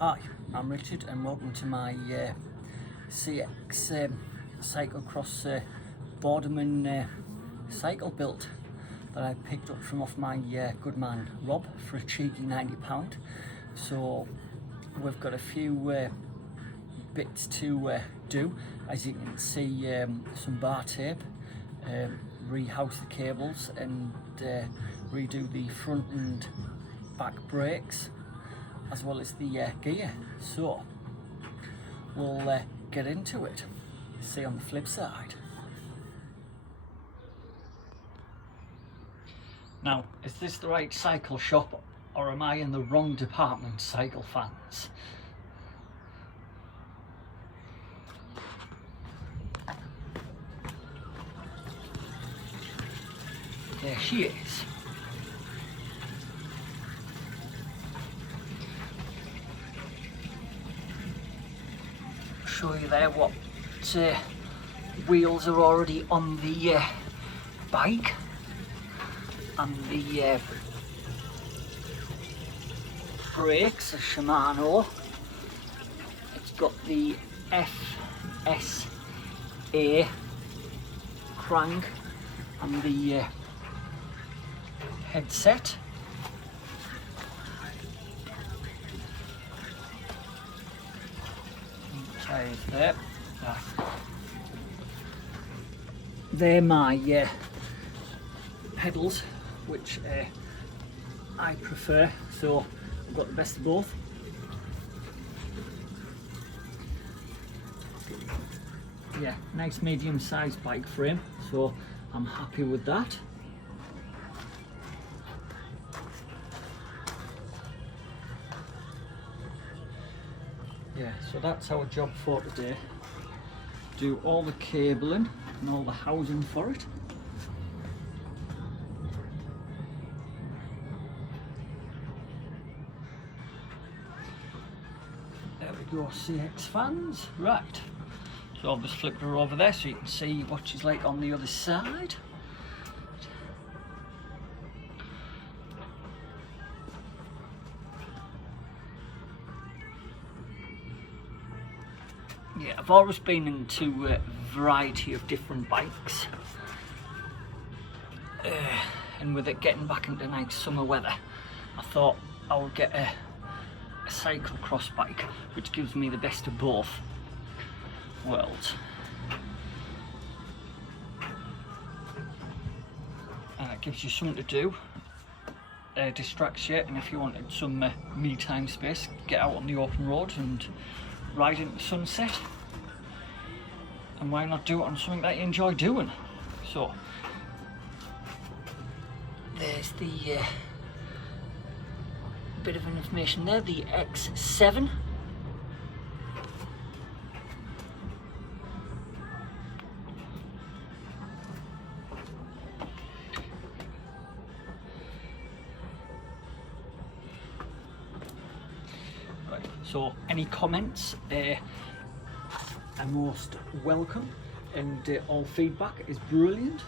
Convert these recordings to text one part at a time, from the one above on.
Hi, I'm Richard and welcome to my CX cyclocross Boardman cycle build that I picked up from off my good man Rob for a cheeky £90. So we've got a few bits to do. As you can see, some bar tape, rehouse the cables and redo the front and back brakes, as well as the gear. So we'll get into it. See you on the flip side. Now, is this the right cycle shop or am I in the wrong department, cycle fans? There she is. Show you there what wheels are already on the bike, and the brakes are Shimano. It's got the FSA crank and the headset. There. They're my pedals, which I prefer, so I've got the best of both. Yeah, nice medium-sized bike frame, so I'm happy with that. Yeah, so that's our job for today. Do all the cabling and all the housing for it. There we go, CX fans. Right, so I'll just flip her over there so you can see what she's like on the other side. Yeah, I've always been into a variety of different bikes, and with it getting back into nice summer weather, I thought I would get a cyclocross bike, which gives me the best of both worlds. It gives you something to do, distracts you, and if you wanted some me time space, get out on the open road and ride into the sunset. And why not do it on something that you enjoy doing? So there's the bit of information there, the X7. Right, so any comments are most welcome, and all feedback is brilliant.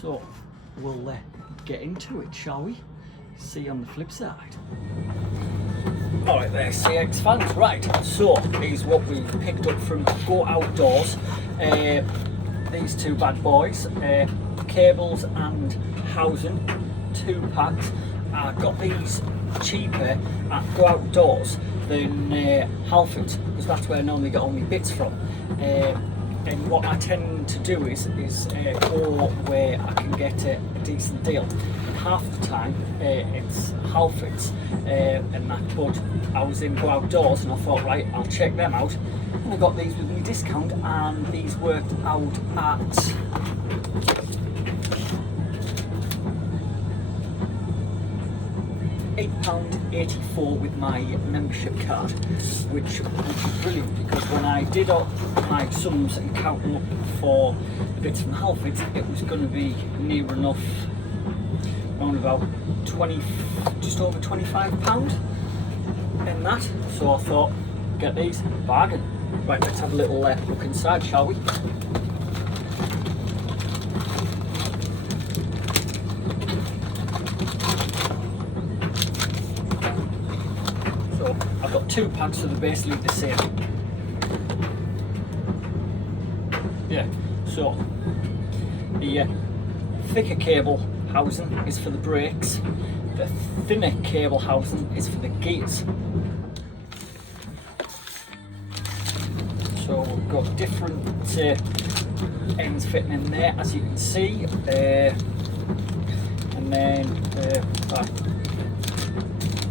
So we'll get into it, shall we? See you on the flip side. Alright there, CX fans. Right, so here's what we picked up from Go Outdoors. These two bad boys, cables and housing, 2 packs. I got these cheaper at Go Outdoors than Halfords, because that's where I normally get all my bits from. And what I tend to do is go where I can get a decent deal. And half the time it's Halfords, and that. But I was in Go Outdoors and I thought, right, I'll check them out. And I got these with me discount, and these worked out at £8.84 with my membership card, which is brilliant, because when I did all my sums and counting up for the bits from Halfords, it was going to be near enough, around about just over £25 in that. So I thought, get these, bargain. Right, let's have a little look inside, shall we? So I've got 2 packs, so they're basically the same. Yeah, so the thicker cable housing is for the brakes, the thinner cable housing is for the gears. So we've got different ends fitting in there, as you can see, and then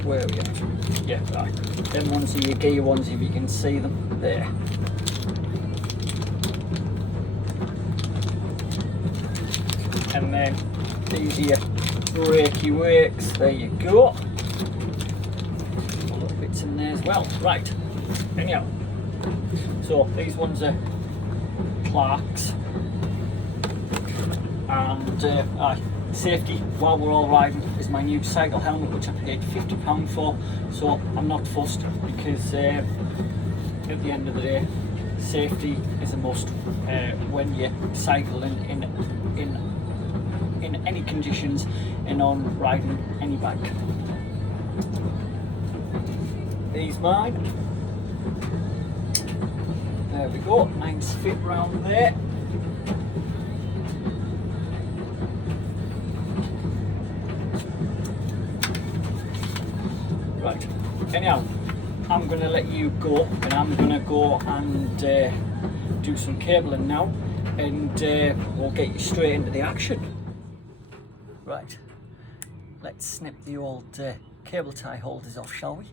where are we at? Yeah, right. Them ones are your gear ones, if you can see them there. And then these are your brakey works, there you go. A little bits in there as well. Right, anyhow. So these ones are Clark's, and safety while we're all riding is my new cycle helmet, which I paid £50 for. So I'm not fussed, because at the end of the day, safety is a must when you're cycling in any conditions and on riding any bike. These mine. There we go, nice fit round there. Right, anyhow, I'm going to let you go, and I'm going to go and do some cabling now, and we'll get you straight into the action. Right, let's snip the old cable tie holders off, shall we?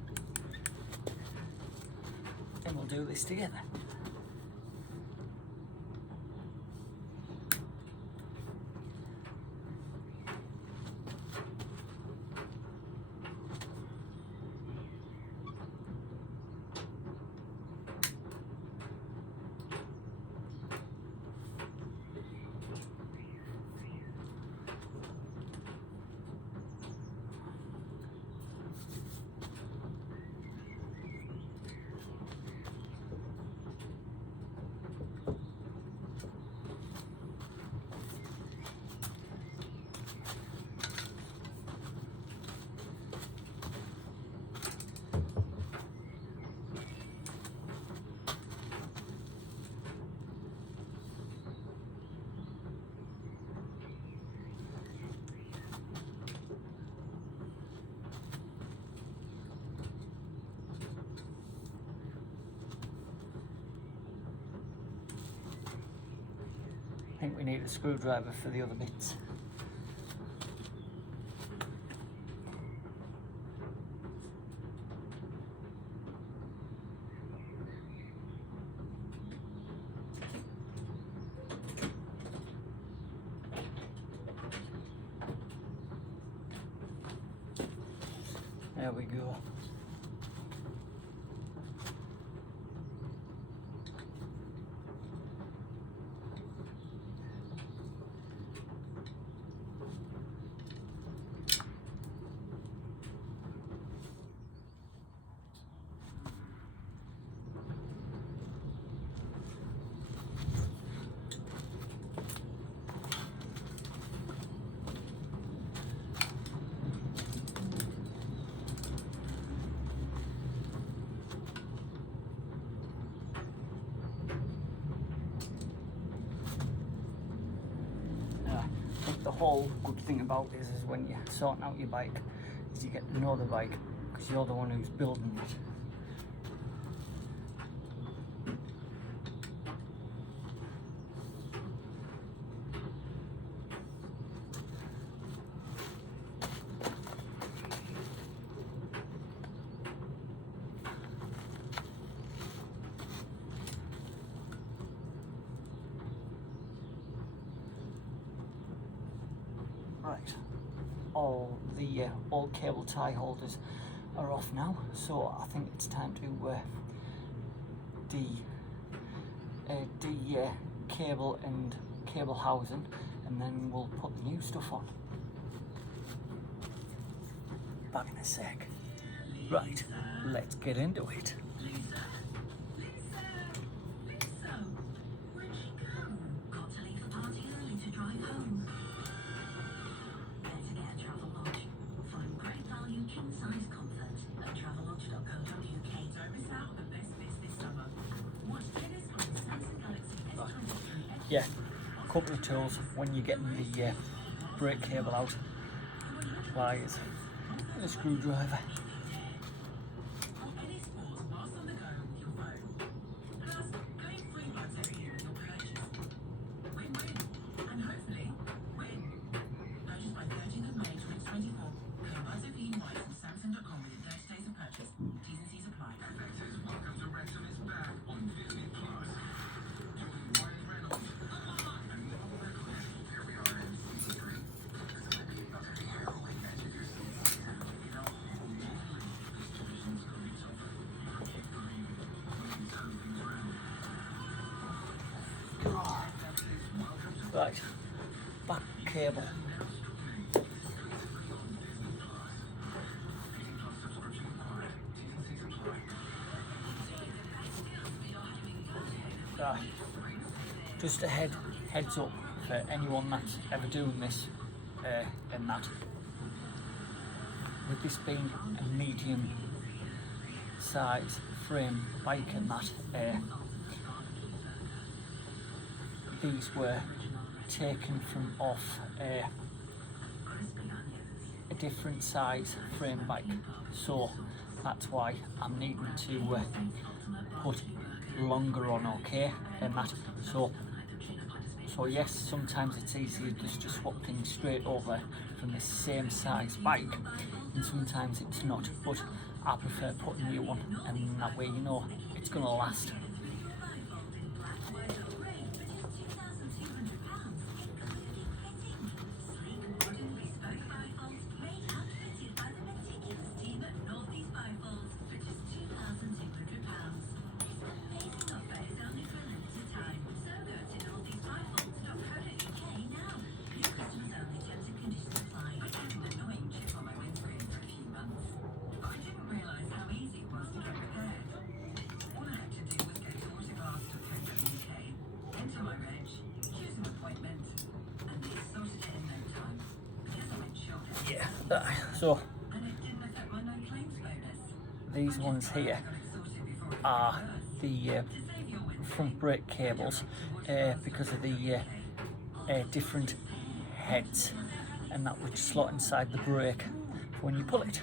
And we'll do this together. I think we need a screwdriver for the other bits. There we go. The whole good thing about this is when you're sorting out your bike, is you get to know the bike, because you're the one who's building it. Right, all the old cable tie holders are off now, so I think it's time to cable and cable housing, and then we'll put the new stuff on. Back in a sec. Right, let's get into it. King-size comfort at Travelodge.co.uk. yeah, a couple of tools when you're getting the brake cable out. Pliers, a screwdriver. Right, back cable. Right, just a heads up for anyone that's ever doing this and that. With this being a medium size frame bike and that, these were taken from off a different size frame bike, so that's why I'm needing to put longer on, okay, and that. So yes, sometimes it's easier just to swap things straight over from the same size bike, and sometimes it's not, but I prefer putting a new one, and that way you know it's gonna last. Yeah, so these ones here are the front brake cables because of the different heads and that which slot inside the brake when you pull it.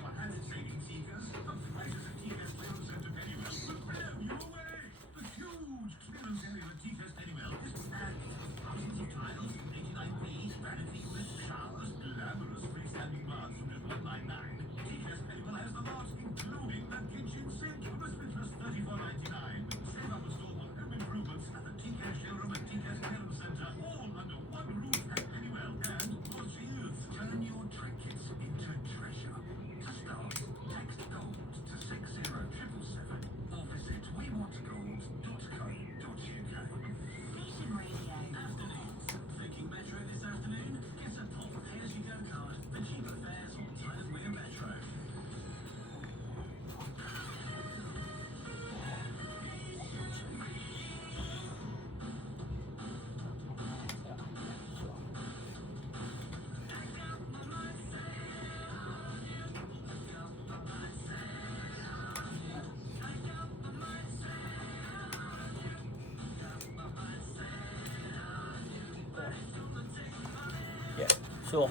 Yeah, so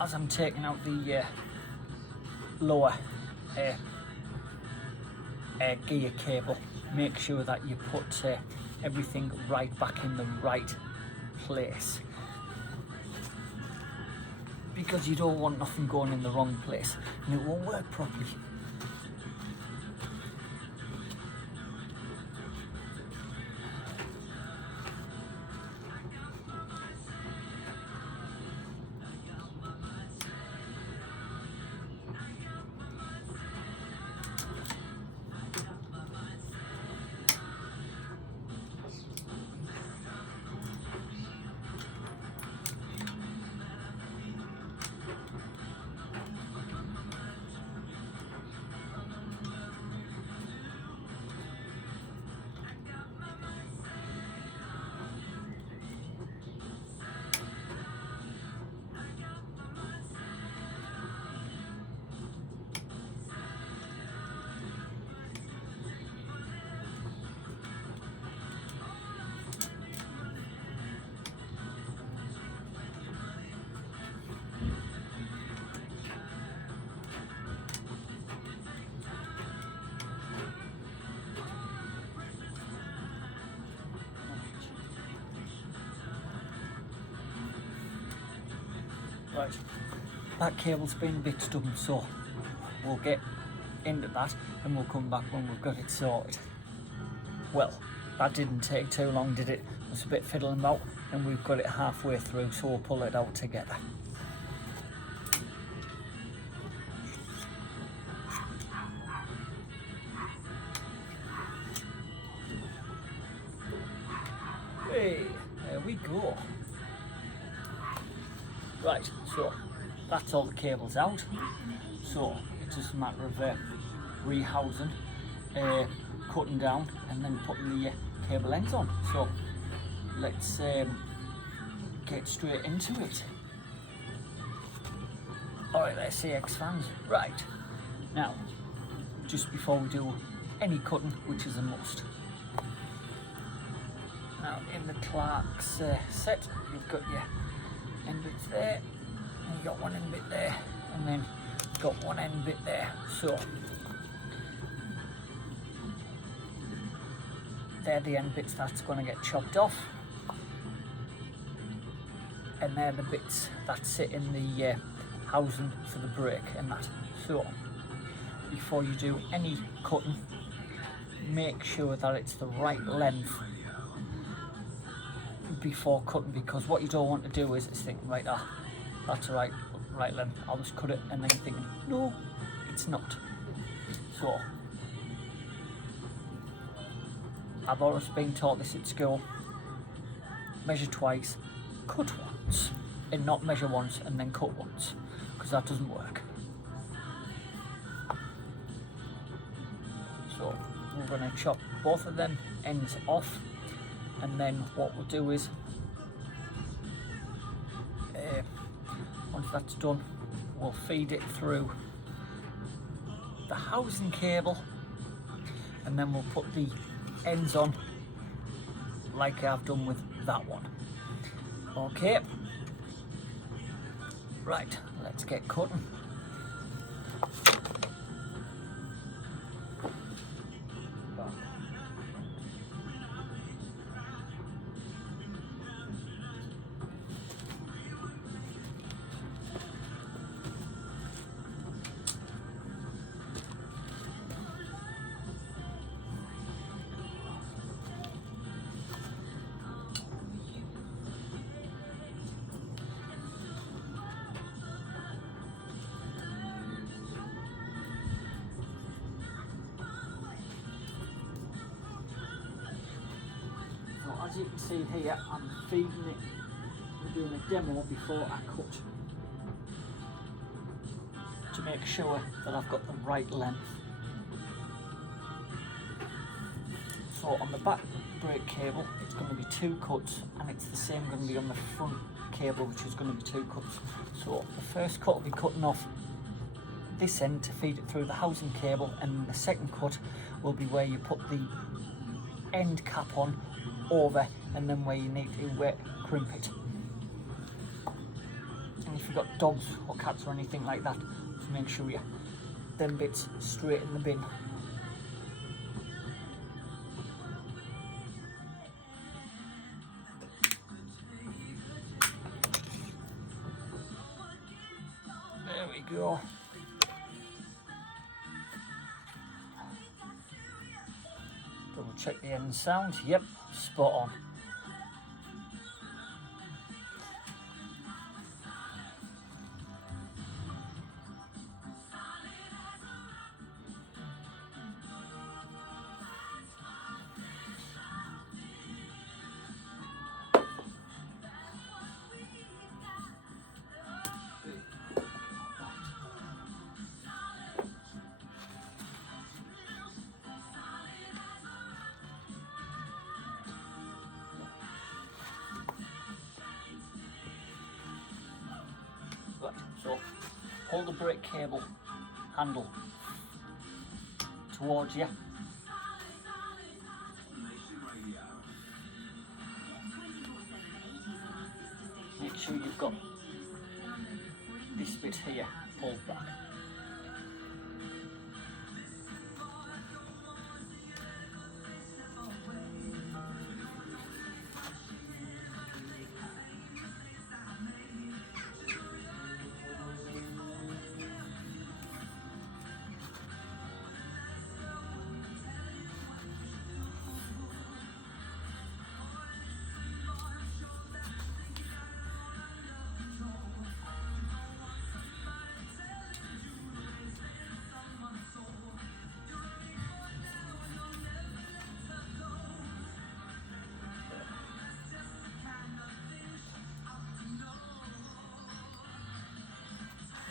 as I'm taking out the lower gear cable, make sure that you put everything right back in the right place, because you don't want nothing going in the wrong place and it won't work properly. Right, that cable's been a bit stubborn, so we'll get into that and we'll come back when we've got it sorted. Well, that didn't take too long, did it? It was a bit fiddling about, and we've got it halfway through, so we'll pull it out together. Hey, there we go. Right, so that's all the cables out. So it's just a matter of rehousing, cutting down, and then putting the cable ends on. So let's get straight into it. Alright, there's CX fans. Right, now, just before we do any cutting, which is a must. Now, in the Clark's set, you've got your end bits there, and you've got one end bit there, and then got one end bit there. So they're the end bits that's going to get chopped off, and they're the bits that sit in the housing for the brake and that. So before you do any cutting, make sure that it's the right length before cutting, because what you don't want to do is think, right, that's the right length, I'll just cut it, and then you're thinking, no, it's not. So I've always been taught this at school: measure twice, cut once, and not measure once and then cut once, because that doesn't work. So we're going to chop both of them ends off, and then what we'll do is, once that's done, we'll feed it through the housing cable, and then we'll put the ends on like I've done with that one. Okay, right, let's get cutting. As you can see here, I'm feeding it, I'm doing a demo before I cut, to make sure that I've got the right length. So on the back brake cable, it's going to be 2 cuts, and it's the same going to be on the front cable, which is going to be 2 cuts. So the first cut will be cutting off this end to feed it through the housing cable, and the second cut will be where you put the end cap on over, and then where you need to crimp it. And if you've got dogs or cats or anything like that, just make sure you them bits straight in the bin. There we go. Double check the end sound. Yep, spot on. Right, so pull the brake cable handle towards you. Make sure you've got this bit here pulled back.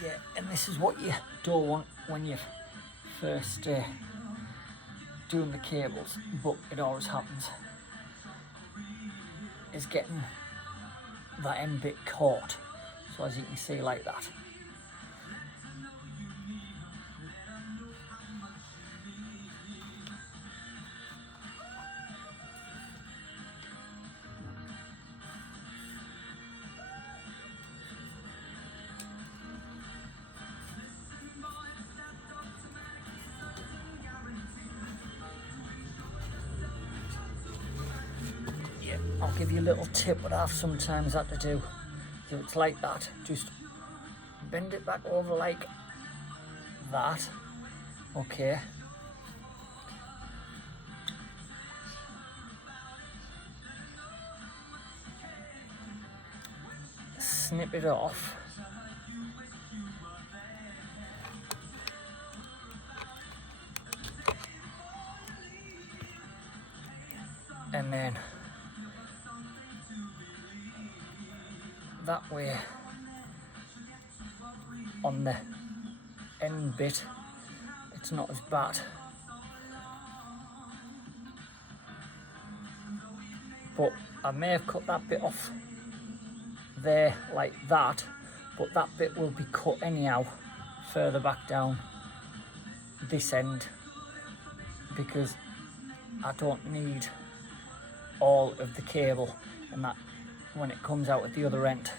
Yeah, and this is what you don't want when you're first doing the cables, but it always happens, is getting that end bit caught. So as you can see, like that. Yeah, I'll give you a little tip what I've sometimes had to do. So it's like that, just bend it back over like that, okay. Snip it off. And then that way on the end bit it's not as bad. But I may have cut that bit off there like that, but that bit will be cut anyhow further back down this end, because I don't need all of the cable and that when it comes out at the other end.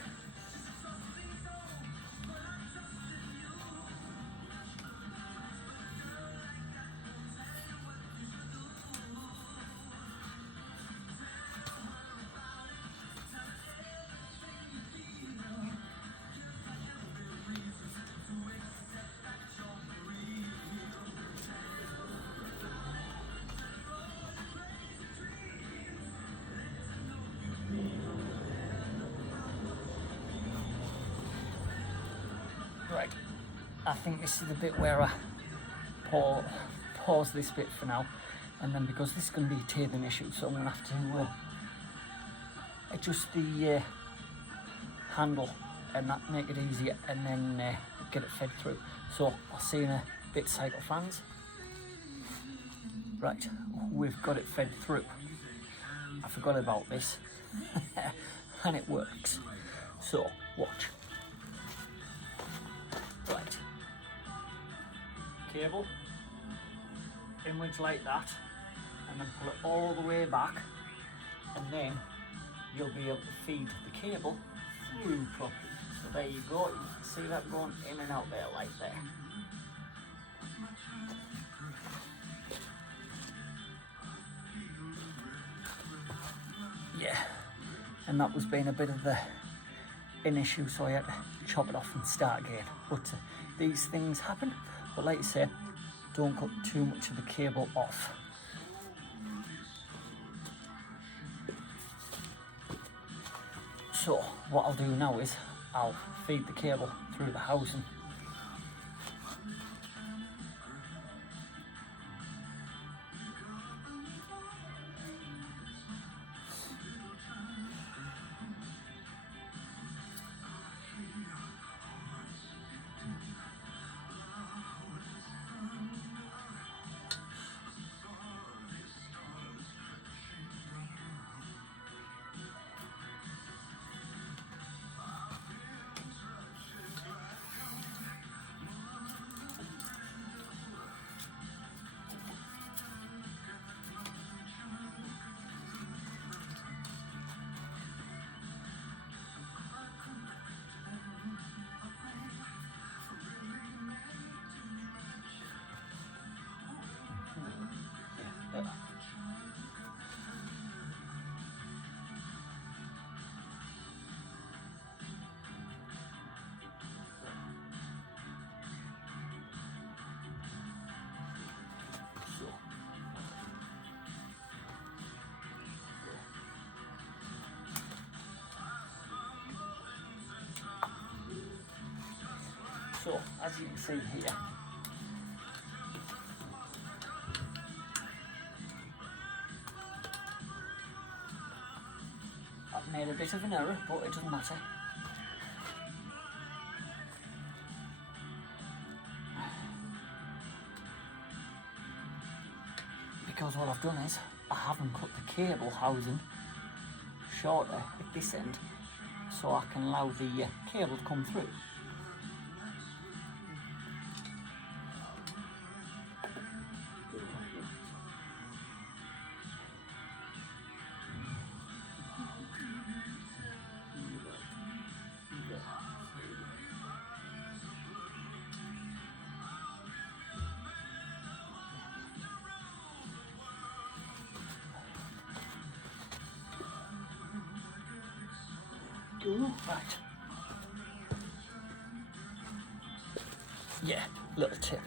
Right, I think this is the bit where I pause this bit for now, and then because this is going to be a teething issue, so I'm going to have to adjust the handle and that make it easier, and then get it fed through. So I'll see you in a bit, cycle fans. Right, we've got it fed through. I forgot about this and it works. So watch. Right, cable inwards like that, and then pull it all the way back, and then you'll be able to feed the cable through properly. So there you go, you can see that going in and out there like there. Yeah, and that was being a bit of an issue, so I had to chop it off and start again. But these things happen, but like I say, don't cut too much of the cable off. So what I'll do now is I'll feed the cable through the housing. So, as you can see here, I've made a bit of an error, but it doesn't matter. because what I've done is I haven't cut the cable housing shorter at this end, so I can allow the cable to come through. Right. Yeah, little tip.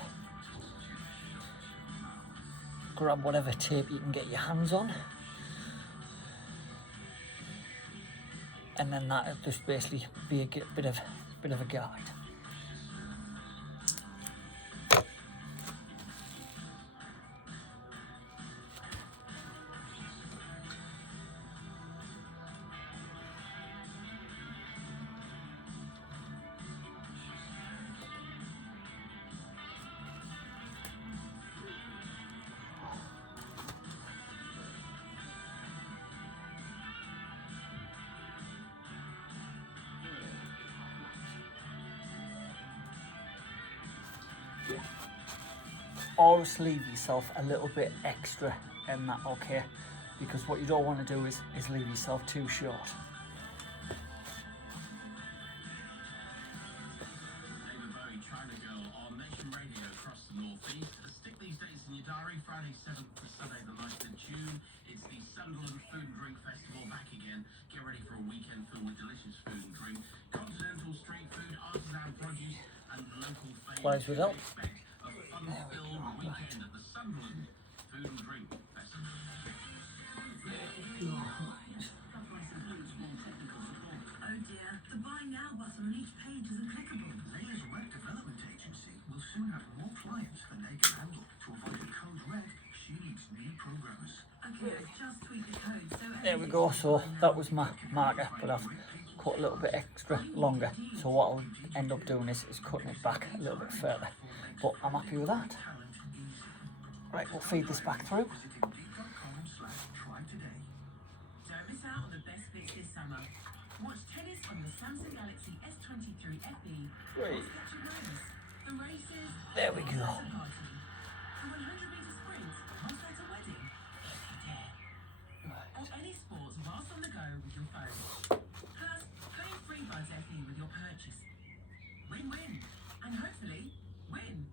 Grab whatever tape you can get your hands on, and then that'll just basically be a bit of a guide. Always leave yourself a little bit extra in that, okay? Because what you don't want to do is leave yourself too short. China Girl on Nation Radio across the northeast. Stick these dates in your diary. Friday 7th to Sunday the 9th of June. It's the Sunderland Food and Drink Festival back again. Get ready for a weekend filled with delicious food and drink, continental street food, artisan produce, and local favourites. Close with up. Expect a fun-filled weekend at the Sunderland Food and Drink Festival. Oh dear, the Buy Now button on each page isn't clickable. Layers Web Development Agency will soon have more clients than they can handle. To avoid a code red, she needs new programmers. Okay, I've just tweaked the code, so There we go. So that was my marker, but I've cut a little bit extra longer. So what I'll end up doing is cutting it back a little bit further. But I'm happy with that. Right, we'll feed this back through. Try today. Don't miss out on the best bits this summer. Watch tennis on the Samsung Galaxy S23 FE. Right. Catch a race. The races. There we go. The 100-meter sprint. What's that, a wedding? If you dare. Or any sport whilst on the go with your phone. Plus, claim FreeBuds FE with your purchase. Win-win. And hopefully, win.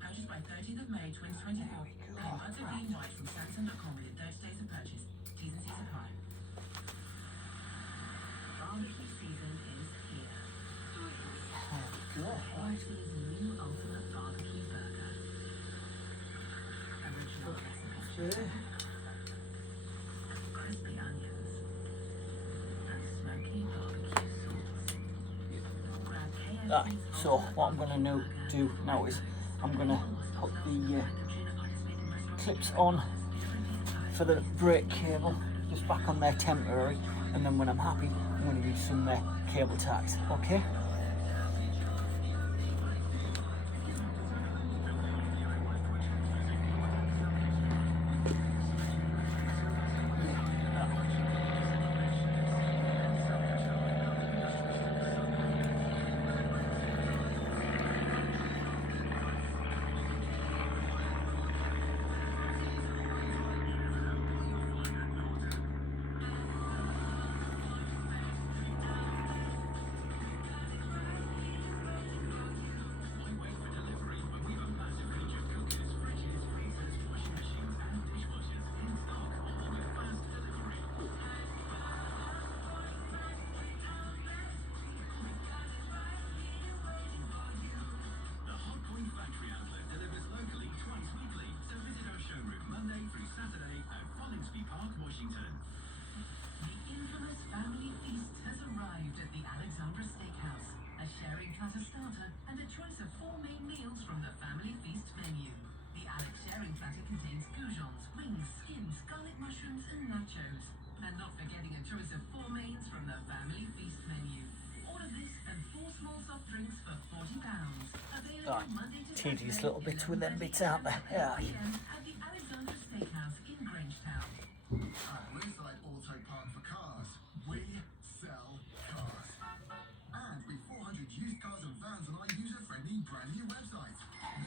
Purchased by 30th of May 2024. Claim Buds FE invite from Samsung.com within 30 days of purchase. T's and C's apply. Barbecue season is here. Whitey's new ultimate barbecue burger. Original recipe. Crispy onions. And smoky barbecue sauce. Grab KFC's Right, so what I'm going to do now is I'm going to put the clips on for the brake cable, just back on there temporary, and then when I'm happy, I'm going to use some cable ties, okay? And not forgetting a choice of 4 mains from the Family Feast menu. Order this and 4 small soft drinks for £40. Available Right, Monday to tedious Saturday, little bits with them bits, aren't they? Yeah. at the Alexandra Steakhouse. Bridgetown. At Wayside Auto Park for Cars, we sell cars. And with 400 used cars and vans on our user-friendly brand new website.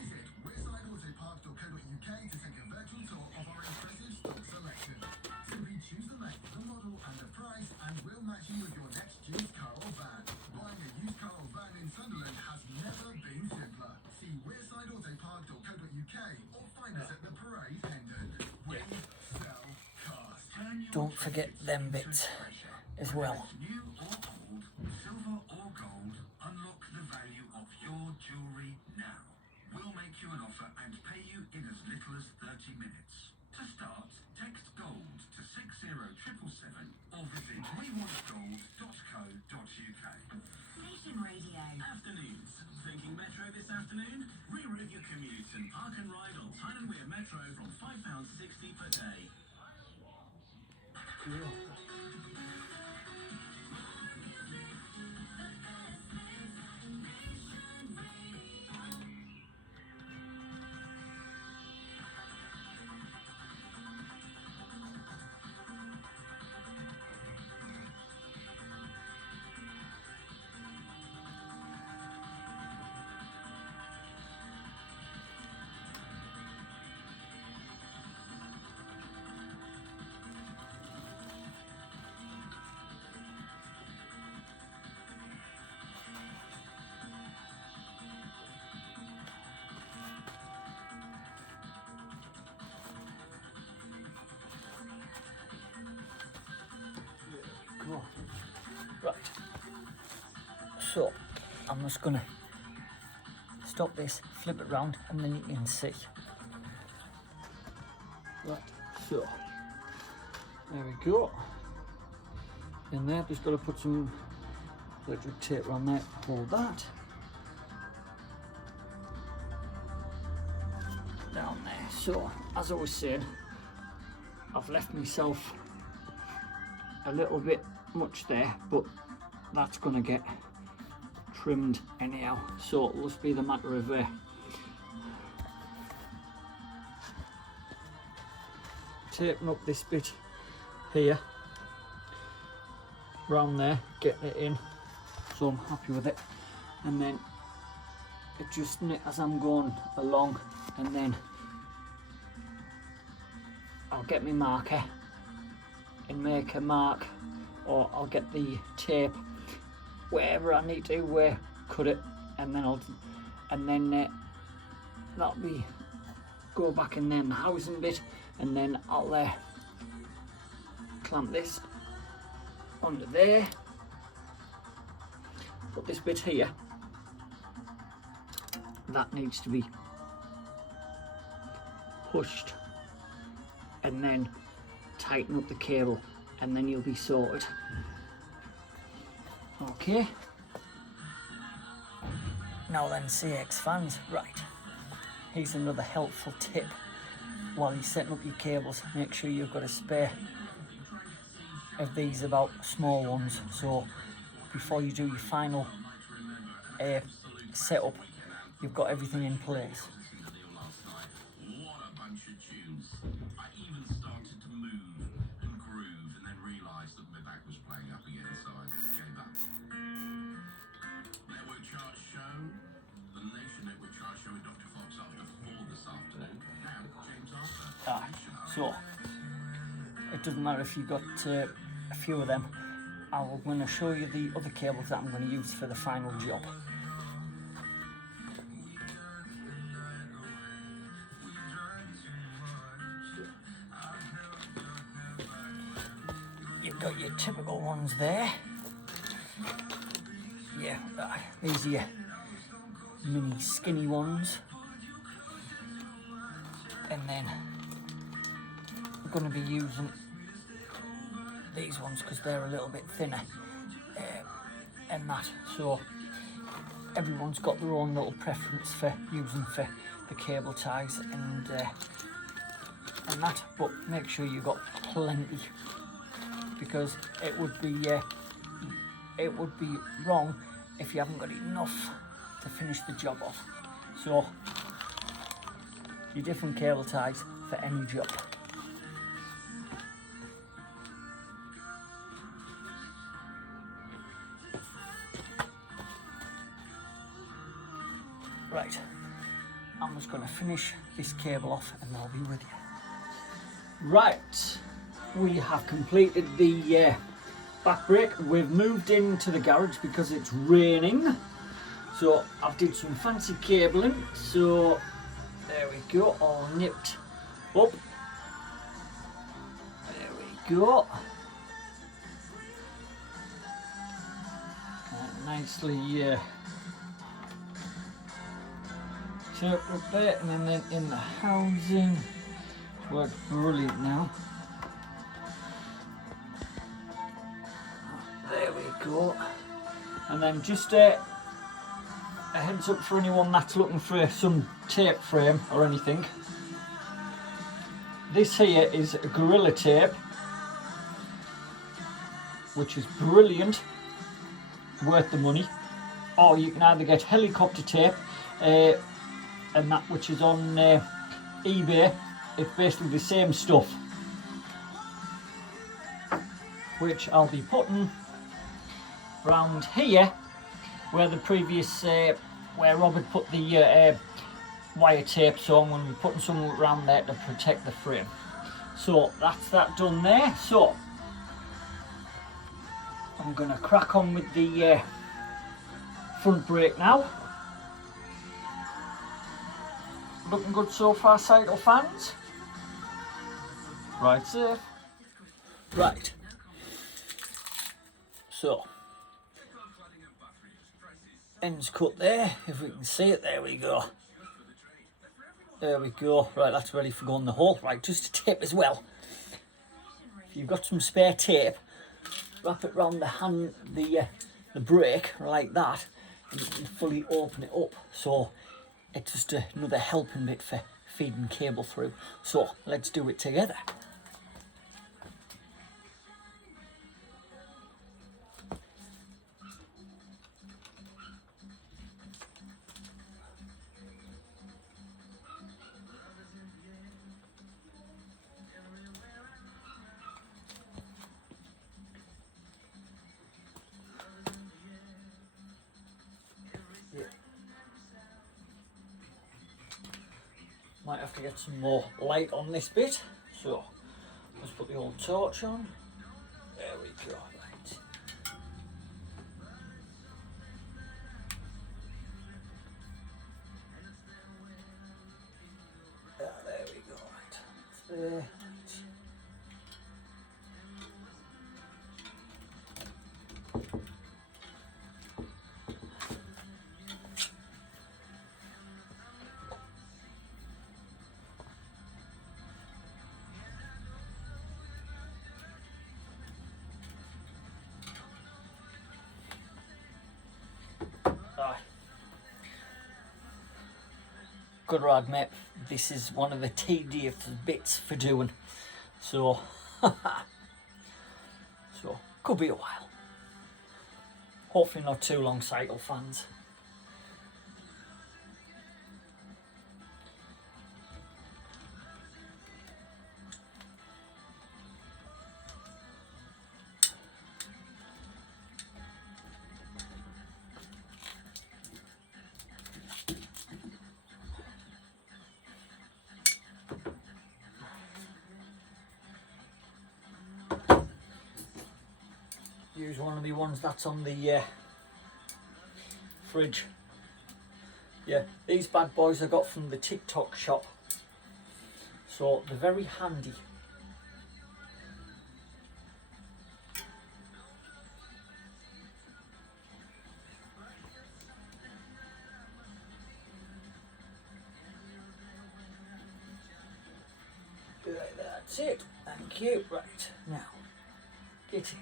Visit waysideautopark.co.uk to take a virtual tour of our impressive stock selection. Simply choose the make, the model and the price and we'll match you with your next used car or van. Buying a used car or van in Sunderland has never been simpler. See waysideautopark.co.uk or find us at the Parade Hendon. We sell cars. Don't forget them bits as well. New or old, silver or gold, unlock the value of your jewellery now. We'll make you an offer and pay you in as little as 30 minutes. To start, text GOLD to 60777 or visit wewantgold.co.uk. Nation Radio. Afternoons. Thinking Metro this afternoon? Reroute your commute and park and ride on Tyne and Wear Metro from £5.60 per day. Right, so I'm just gonna stop this, flip it round, and then you can see. Right, so there we go. In there, just got to put some electric tape around there, hold that. Down there. So, as I was saying, I've left myself a little bit much there, but that's gonna get trimmed anyhow, so it'll just be the matter of taping up this bit here round there, getting it in, so I'm happy with it, and then adjusting it as I'm going along, and then I'll get my marker and make a mark, or I'll get the tape wherever I need to cut it, and then that'll be go back in then the housing bit, and then I'll clamp this onto there, put this bit here, that needs to be pushed, and then tighten up the cable, and then you'll be sorted. Okay. Now then, CX fans, right, here's another helpful tip. While you're setting up your cables, make sure you've got a spare of these about small ones, so before you do your final setup, you've got everything in place. What a bunch of tunes. I even started to move and groove and then realised that my back was playing up again, so I gave up. Network Chart Show, the Nation Network Chart Show with Dr. Fox after 4 this afternoon. Now, James Arthur. So, it doesn't matter if you've got a few of them. I'm going to show you the other cables that I'm going to use for the final job. You've got your typical ones there. Yeah, these are your mini skinny ones. And then we're going to be using these ones because they're a little bit thinner and that, so everyone's got their own little preference for using for the cable ties and that, but make sure you've got plenty, because it would be wrong if you haven't got enough to finish the job off. So your different cable ties for any job. just going to finish this cable off and I'll be with you. Right, we have completed the back brake. We've moved into the garage because it's raining. So I've did some fancy cabling. So there we go, all nipped up. There we go. Nicely chirped up there, and then in the housing, works brilliant now. There we go. And then just a heads up for anyone that's looking for some tape frame or anything. This here is a Gorilla Tape, which is brilliant, worth the money. Or you can either get helicopter tape, and that which is on eBay. It's basically the same stuff, which I'll be putting round here where the previous where Robert put the wire tape, so I'm going to be putting some around there to protect the frame. So that's that done there. So I'm going to crack on with the front brake now. Looking good so far, Cycle fans. Right, safe. Right. So, ends cut there, if we can see it. There we go. There we go. Right, that's ready for going in the hole. Right, just a tip as well. If you've got some spare tape, wrap it around the hand, the brake like that, and you can fully open it up. So it's just another helping bit for feeding cable through. So let's do it together. Might have to get some more light on this bit, so let's put the old torch on. There we go. Right. There we go. Right. There. Right. Good rod, mate. This is one of the tedious bits for doing. So, could be a while. Hopefully not too long, Cycle fans. Use one of the ones that's on the fridge. Yeah, these bad boys I got from the TikTok shop, so they're very handy. That's it. Thank you. Right, now get in.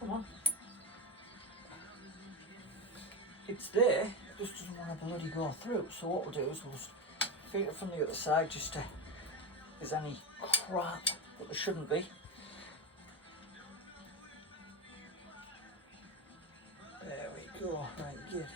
Come on. It's there, it just doesn't want to bloody go through. So what we'll do is we'll just feed it from the other side just to, if there's any crap, but there shouldn't be. There we go, right, get in.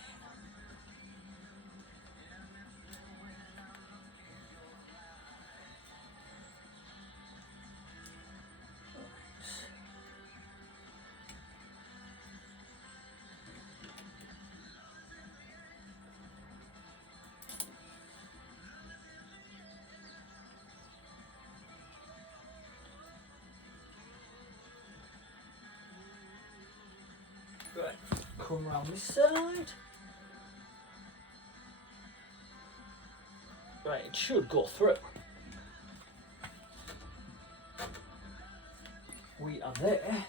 come round this side. Right, it should go through. We are there.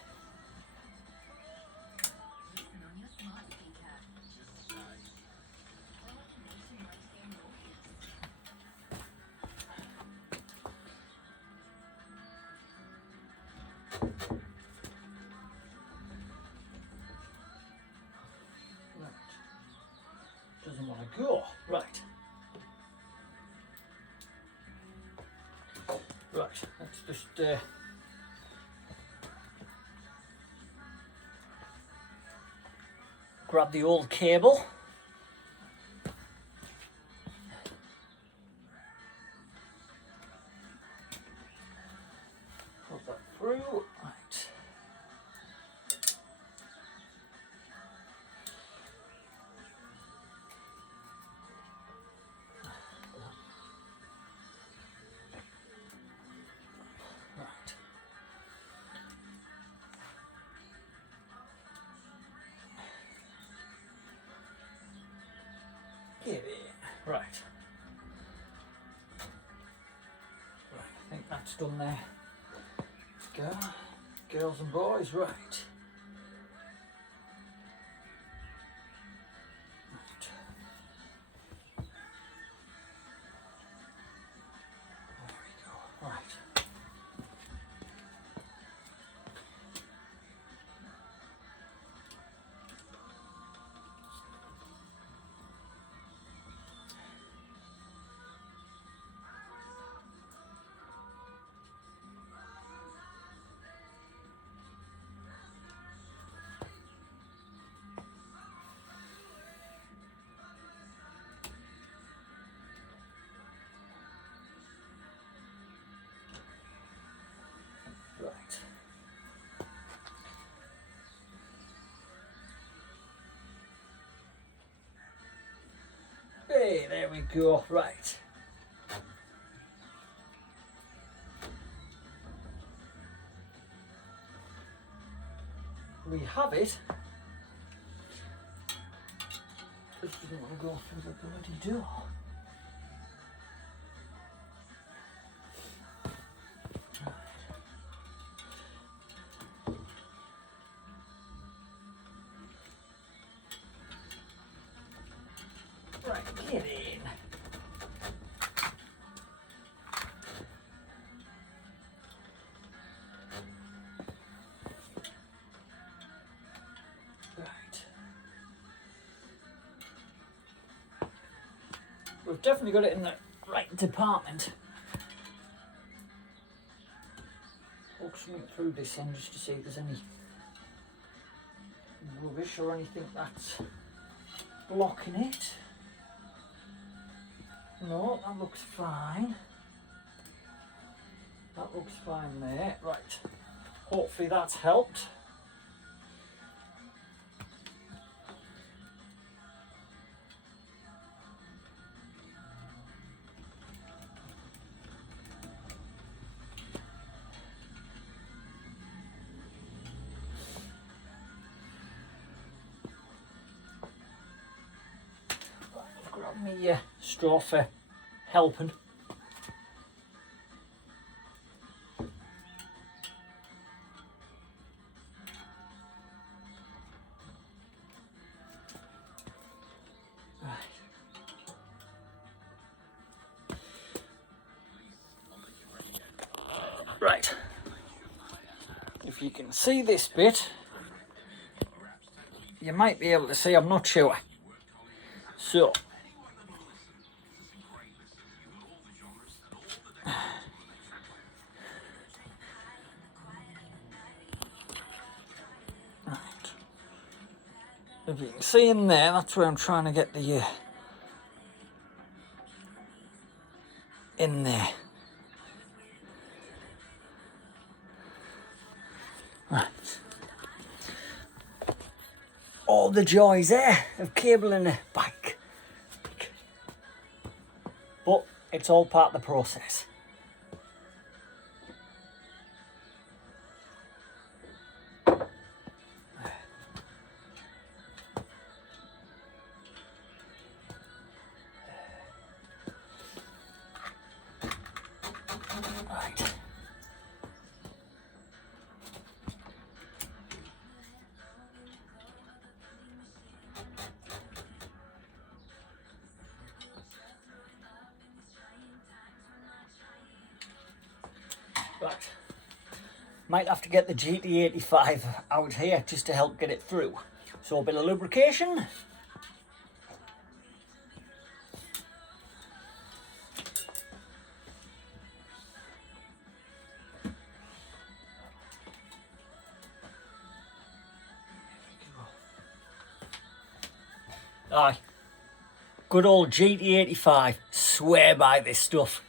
Doesn't want to go. Right. Right, let's just grab the old cable. Put that through. Right. Right. Get it. Right. Right, I think that's done there. Go. Girls and boys, right. There we go. Right. Right. Hey, there we go. Right. We have it. Just doesn't want to go through the bloody door. Right, get in. Right. We've definitely got it in the right department. Look something through this end just to see if there's any rubbish or anything that's blocking it. No, that looks fine. That looks fine there. Right. Hopefully that's helped. Grab me straw for helping. Right. If you can see this bit, you might be able to see, I'm not sure. So, right. If you can see in there, that's where I'm trying to get the in there. Right. All the joys there of cabling a bike. But it's all part of the process. Right. Right. Might have to get the GT85 out here just to help get it through. So a bit of lubrication. Aye. Good old GT85. Swear by this stuff.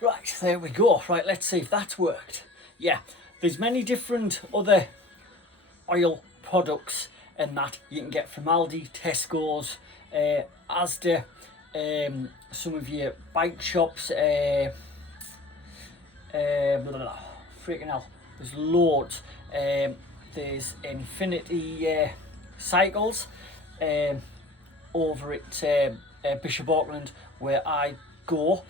Right, there we go. Right, let's see if that's worked. Yeah, there's many different other oil products and that you can get from Aldi, Tesco's, Asda, some of your bike shops, blah, blah, blah. Freaking hell, there's loads. There's Infinity Cycles over at Bishop Auckland where I go.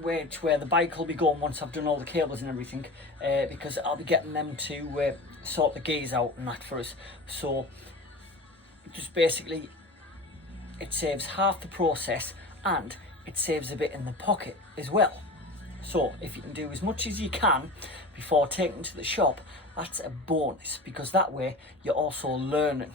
Where the bike will be going once I've done all the cables and everything, because I'll be getting them to sort the gears out and that for us. So just basically it saves half the process and it saves a bit in the pocket as well. So if you can do as much as you can before taking to the shop, that's a bonus, because that way you're also learning.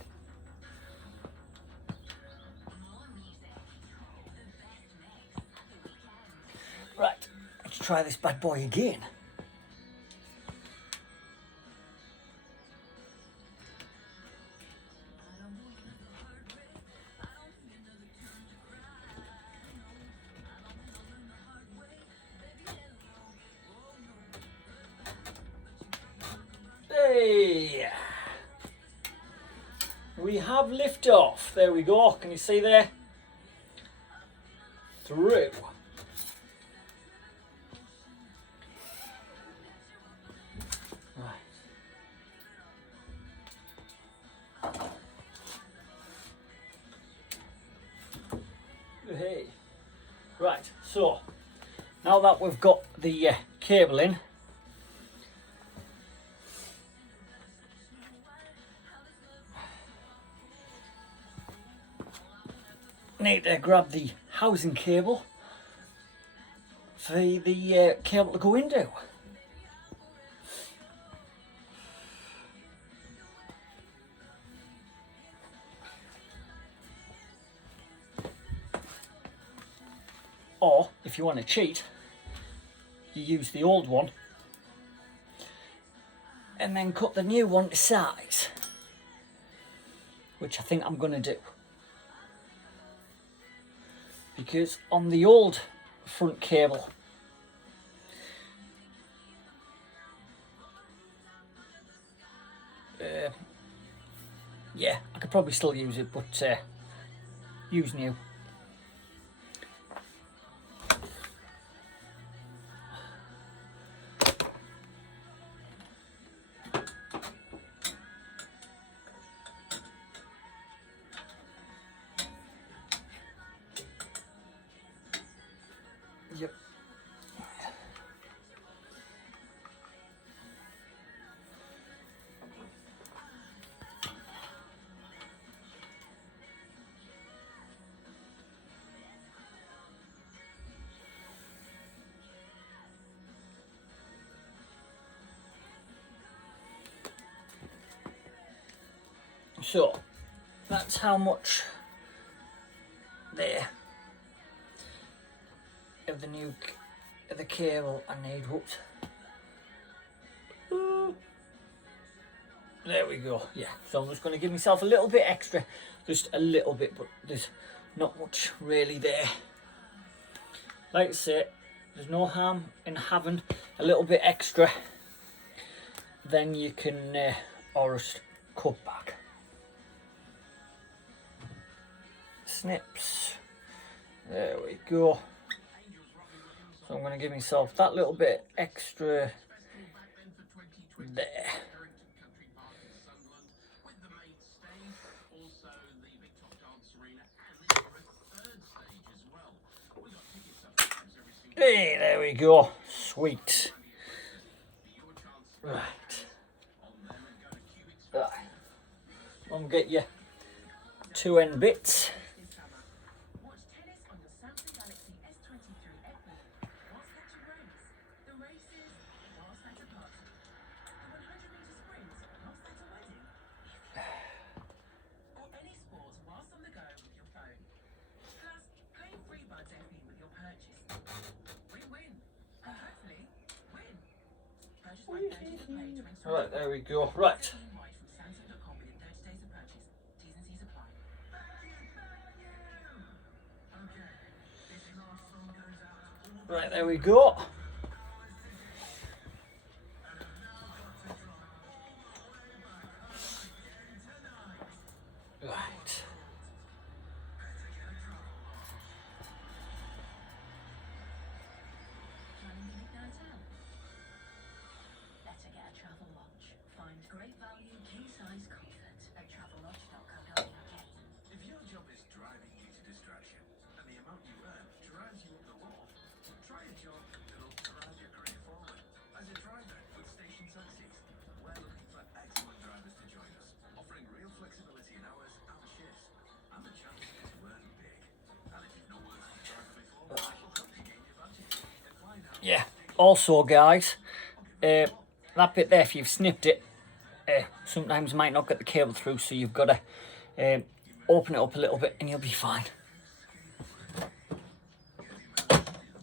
Right, let's try this bad boy again. Hey! We have liftoff. There we go. Can you see there? Through. Hey. Right, so now that we've got the cable in, need to grab the housing cable for the cable to go into. Or, if you want to cheat, you use the old one and then cut the new one to size, which I think I'm going to do. Because on the old front cable, yeah, I could probably still use it, but use new. Yep. So that's how much there of the cable I need. Whoops. There we go. Yeah, so I'm just going to give myself a little bit extra, just a little bit, but there's not much really there. Like I say, there's no harm in having a little bit extra then you can or just cut back. Snips. There we go. So I'm going to give myself that little bit extra there. Hey, there we go. Sweet. Right. I'm gonna get you 2 end bits. Watch tennis on your Samsung Galaxy S23 FE whilst catching rays. The races whilst at a party. The 100-meter sprint whilst at a wedding. Or any sport whilst on the go with your phone. Plus, claim free Buds FE with your purchase. Win-win. And hopefully, win. Purchase by 30th of May 2020. Right, there we go. Right. Right from Samsung.com within 30 days of purchase. T's and C's apply. Right, there we go. Right. Planning a big night out? Better get a Travelodge. Find great value, king-size comfort at travelodge.co.uk. If your job is driving you to distraction and the amount you earn drives you up the wall, try a job that'll drive your career forward. As a driver with Station Taxis, we're looking for excellent drivers to join us, offering real flexibility in hours and shifts, and the chance to earn big. And if you've not worked as a driver before, we'll help you gain your badges and find out. Yeah. Also, guys, that bit there, if you've snipped it, sometimes you might not get the cable through, so you've got to open it up a little bit and you'll be fine.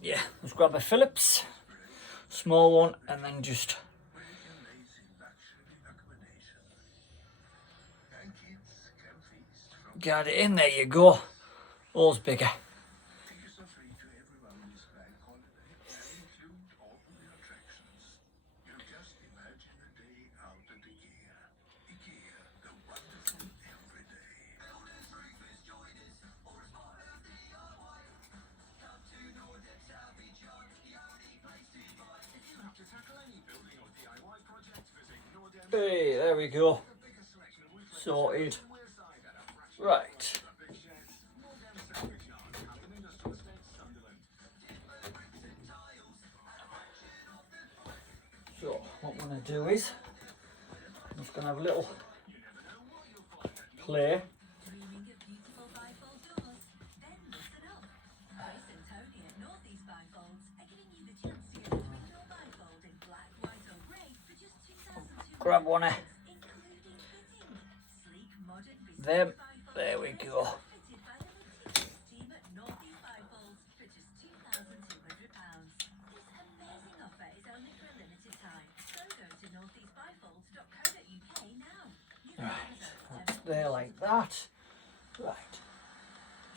Yeah, let's grab a Phillips, small one, and then just get it in. There you go. All's bigger. Hey, there we go. Sorted. Right. So, what I'm going to do is, I'm just going to have a little play. Dreaming of beautiful bifold doors? Then listen up. Grace and Tony at North East Bifolds are giving you the chance to get a twin-door bifold in black, white or grey for just £2,200. Grab one of Including fitting. Sleek, modern, bespoke them. bifolds There we go. fitted by the meticulous team at North East Bifolds for just £2,200. This amazing offer is only for a limited time, so go to northeastbifolds.co.uk now. You can Right, reserve that's there like that. Right.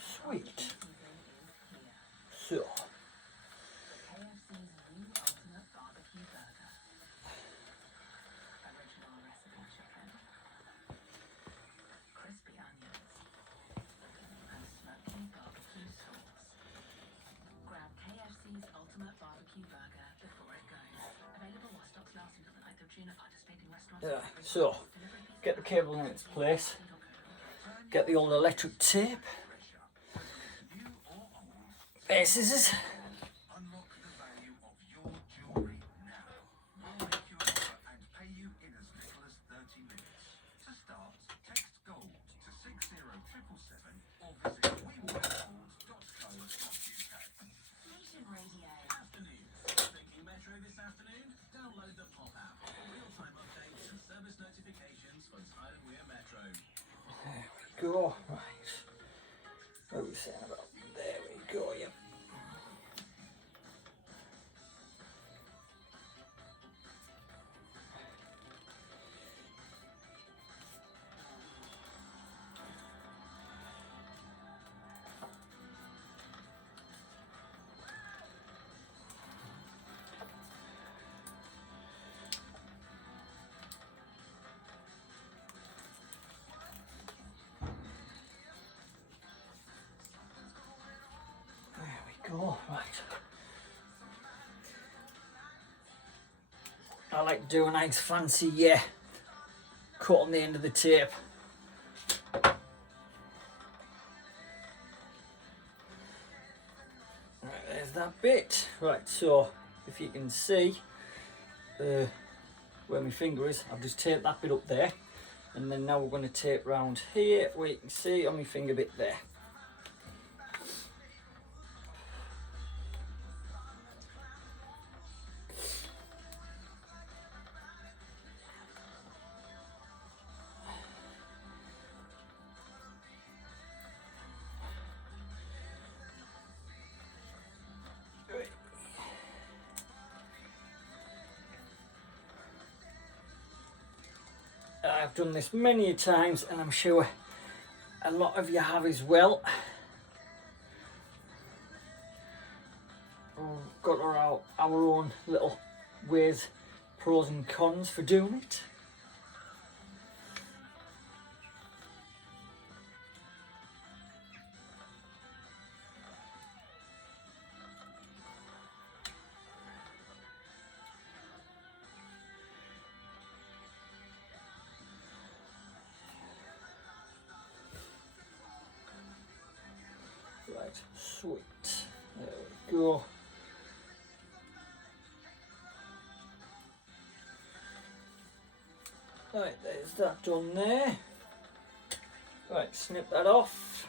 Sweet. So, KFC's new ultimate barbecue burger. Original recipe chicken, crispy onions, and smoky barbecue sauce. Grab KFC's ultimate barbecue burger before it goes. Available while stocks last until the 9th of June at participating restaurants. yeah. So, get the cable in its place. Get the old electric tape. There, scissors. Unlock the value of your jewellery now. We'll make your offer and pay you in as little as 30 minutes. To start, text GOLD to 60777 or visit wewillgold.co.uk. Nation Radio. Afternoons. Thinking Metro this afternoon? Download the Pop app for real-time updates and service notifications for Tyler Weir Metro. Go. Right. What are we saying about? There we go, yep. go. Right. I like to do a nice fancy cut on the end of the tape. Right, there's that bit. Right, so if you can see where my finger is, I've just taped that bit up there, and then now we're going to tape round here where you can see on my finger bit there. I've done this many times, and I'm sure a lot of you have as well. We've got our own little ways, pros and cons for doing it. Right, sweet. There we go. Right, there's that done there. Right, snip that off.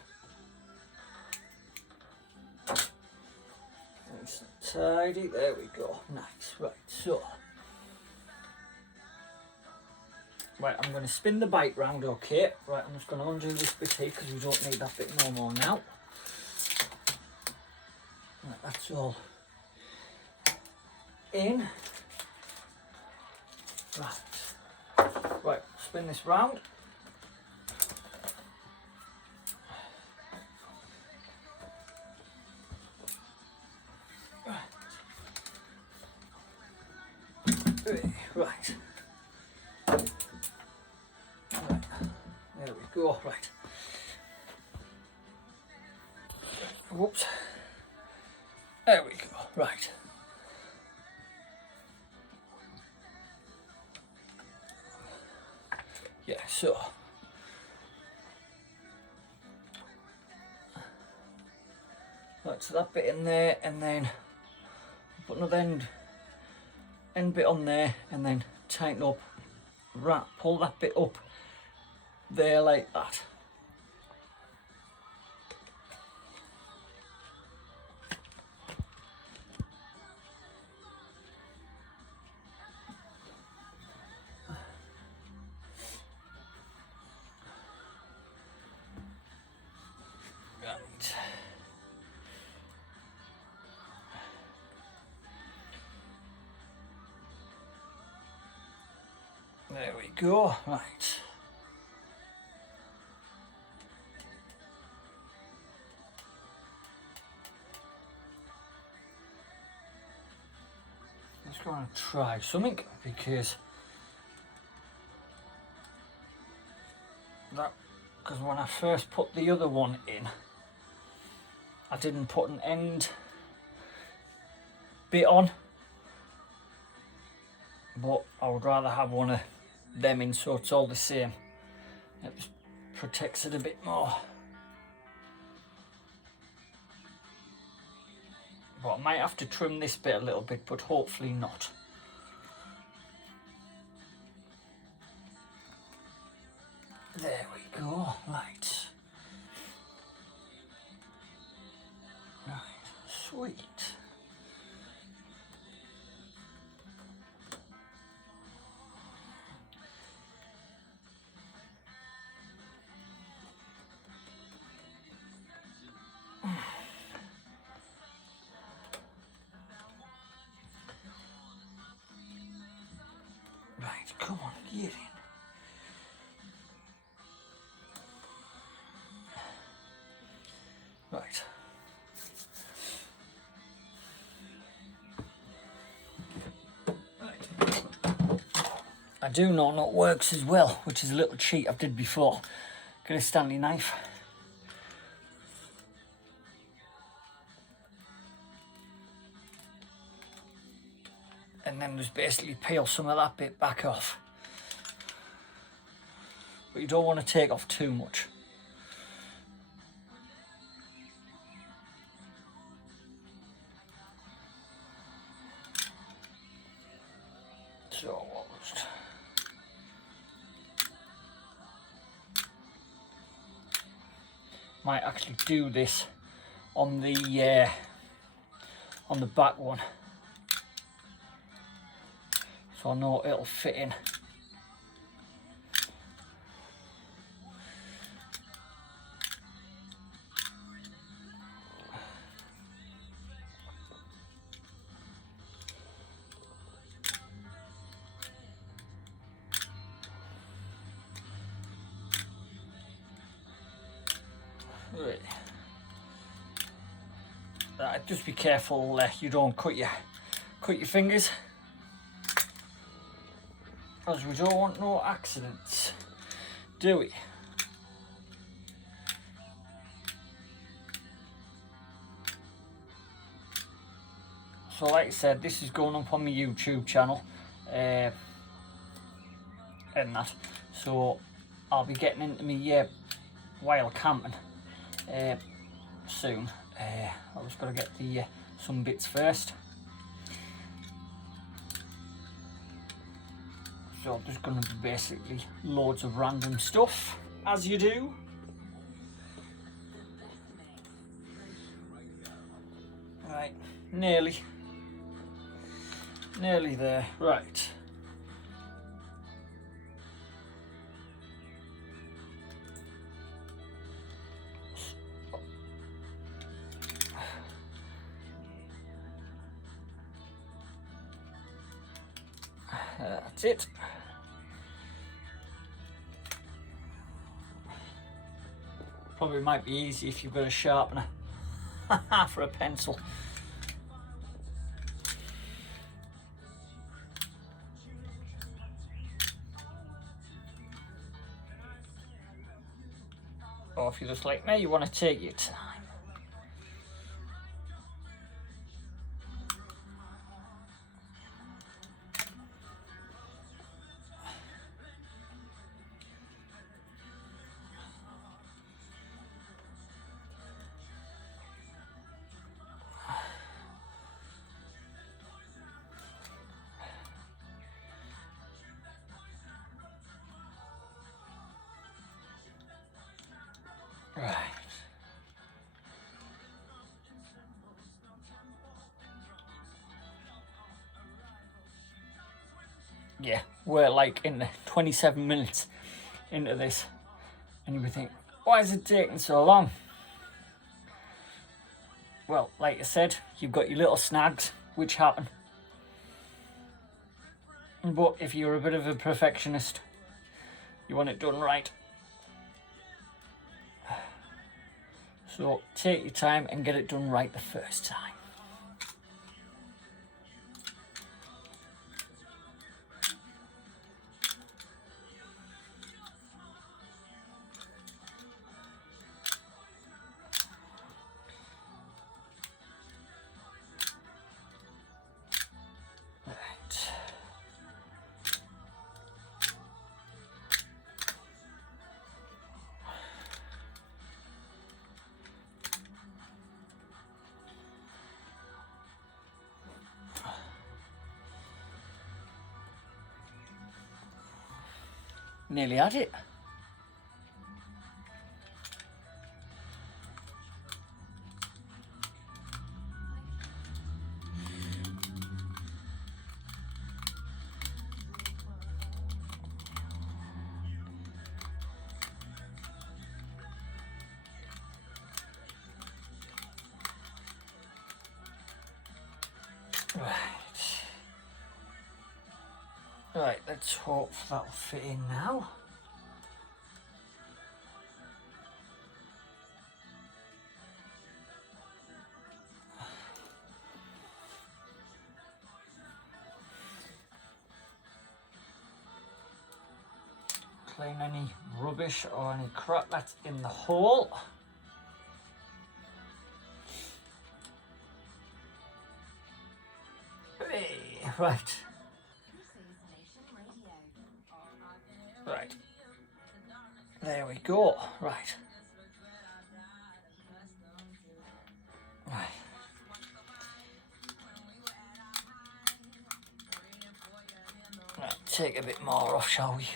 Nice and tidy. There we go. Nice. Right, so. Right, I'm going to spin the bike round, okay. Right, I'm just going to undo this bit here because we don't need that bit no more now. Right, that's all in. Right. Right, spin this round. Right. There we go. Right. Whoops. There we go. Right. Yeah, so right, so that bit in there, and then put another end bit on there, and then tighten up, pull that bit up there like that. Right. There we go. Right. Let's go and try something, because when I first put the other one in, I didn't put an end bit on, but I would rather have one of them in so it's all the same. It just protects it a bit more. But I might have to trim this bit a little bit, but hopefully not. There we go. Right. Right. Sweet. Right, come on, get in. Right. I do know what works as well, which is a little cheat I did before. Get a Stanley knife. and then just basically peel some of that bit back off. But you don't want to take off too much. So almost. Might actually do this on the back one, so I know it'll fit in. Right. Just be careful you don't cut your fingers, as we don't want no accidents, do we? So like I said, this is going up on my YouTube channel and that, so I'll be getting into me while camping soon. I was going to get the some bits first, so there's going to be basically loads of random stuff, as you do. Right, nearly there. Right. That's it. Probably might be easy if you've got a sharpener for a pencil. Or if you're just like me, you want to take your time. Right. Yeah, we're like in the 27 minutes into this, and you would think, why is it taking so long? Well, like I said, you've got your little snags which happen, but if you're a bit of a perfectionist, you want it done right. So take your time and get it done right the first time. Right. Nearly had it. Right. Right, let's hope that'll fit in now. Clean any rubbish or any crap that's in the hole. Hey. right. Right. There we go. Right. Right. Right, take a bit more off, shall we?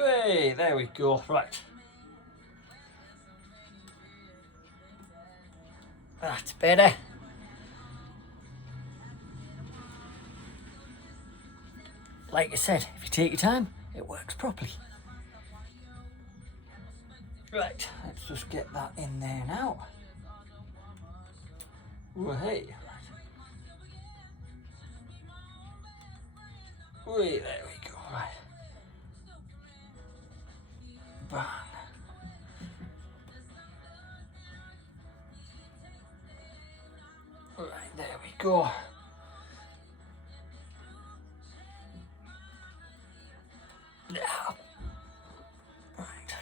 Hey, there we go. Right. That's better. Like I said, if you take your time, it works properly. Right, let's just get that in there now. Well, hey. Wait, there we go. Right. Bang. Right, there we go. Yeah. Right.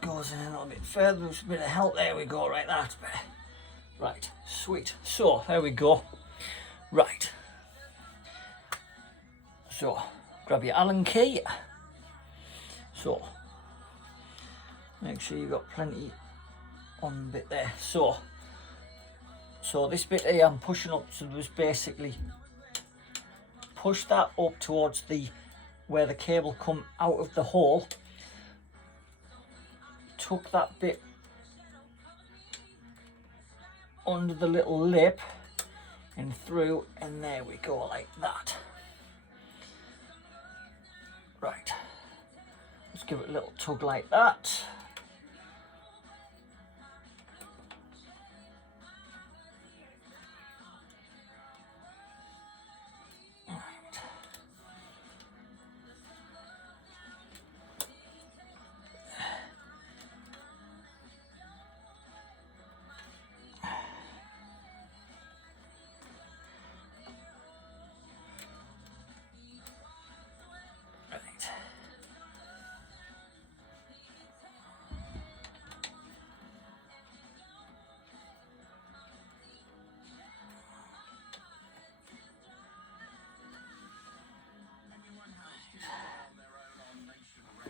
Goes in a little bit further, just a bit of help. There we go. Right, that's better. Right, sweet. So, there we go. Right. So, grab your Allen key. So, make sure you've got plenty on the bit there. So this bit here I'm pushing up to just basically push that up towards where the cable come out of the hole. Tuck that bit under the little lip and through, and there we go, like that. Right, let's give it a little tug like that.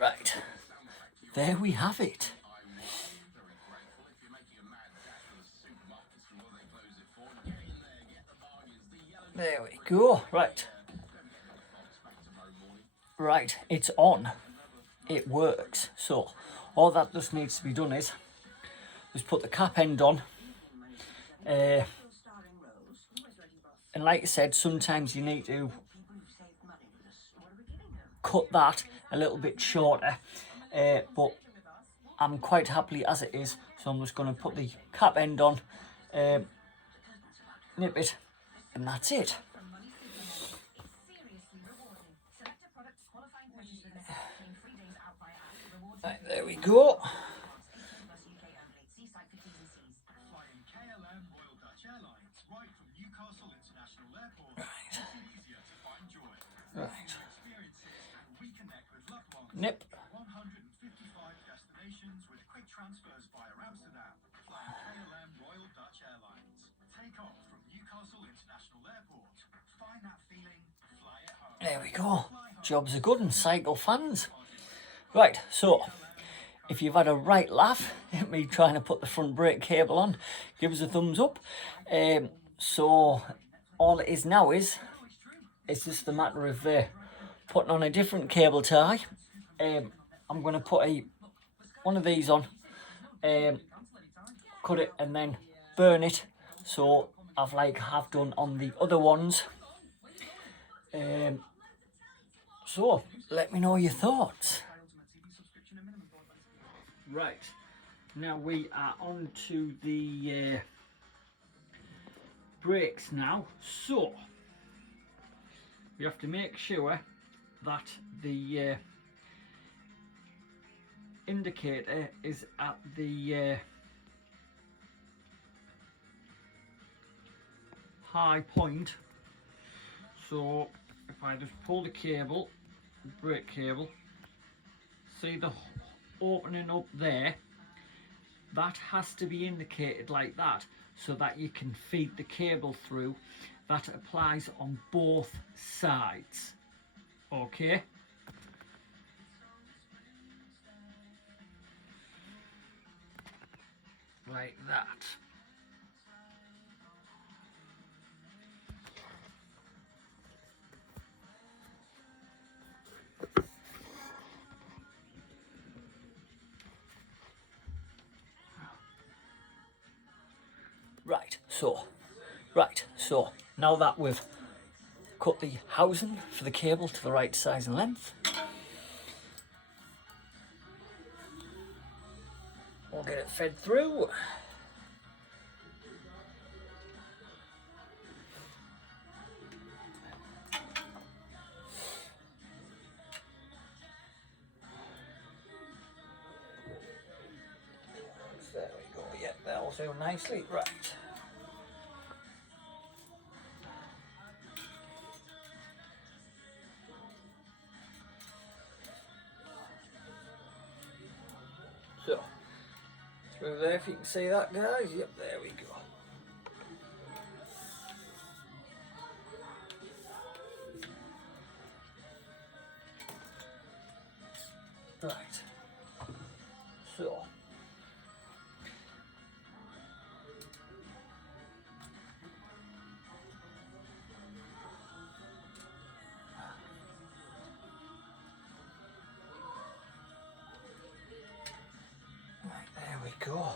Right, there we have it. There we go. Right. Right, it's on. It works. So, all that just needs to be done is just put the cap end on. And like I said, sometimes you need to cut that a little bit shorter, but I'm quite happy as it is, so I'm just going to put the cap end on, nip it, and that's it. Right, there we go. Right. Nip. 155 destinations with quick transfers via Amsterdam. Flying KLM Royal Dutch Airlines. Take off from Newcastle International Airport. Find that feeling, fly it home. There we go. Jobs are good and cycle fans. Right, so if you've had a right laugh at me trying to put the front brake cable on, give us a thumbs up. So all it is now is it's just a matter of putting on a different cable tie. I'm going to put one of these on, cut it and then burn it, so I've have done on the other ones. So let me know your thoughts. Right, Now we are on to the brakes now. So you have to make sure that the indicator is at the high point. So if I just pull the cable, the brake cable, see the opening up there, that has to be indicated like that so that you can feed the cable through. That applies on both sides. Okay? Like that. Right, so now that we've cut the housing for the cable to the right size and length, we'll get it fed through. There we go, yeah, that'll do nicely, right. So, through there, if you can see that, guys. Yep, there we go. Right. So. There we go.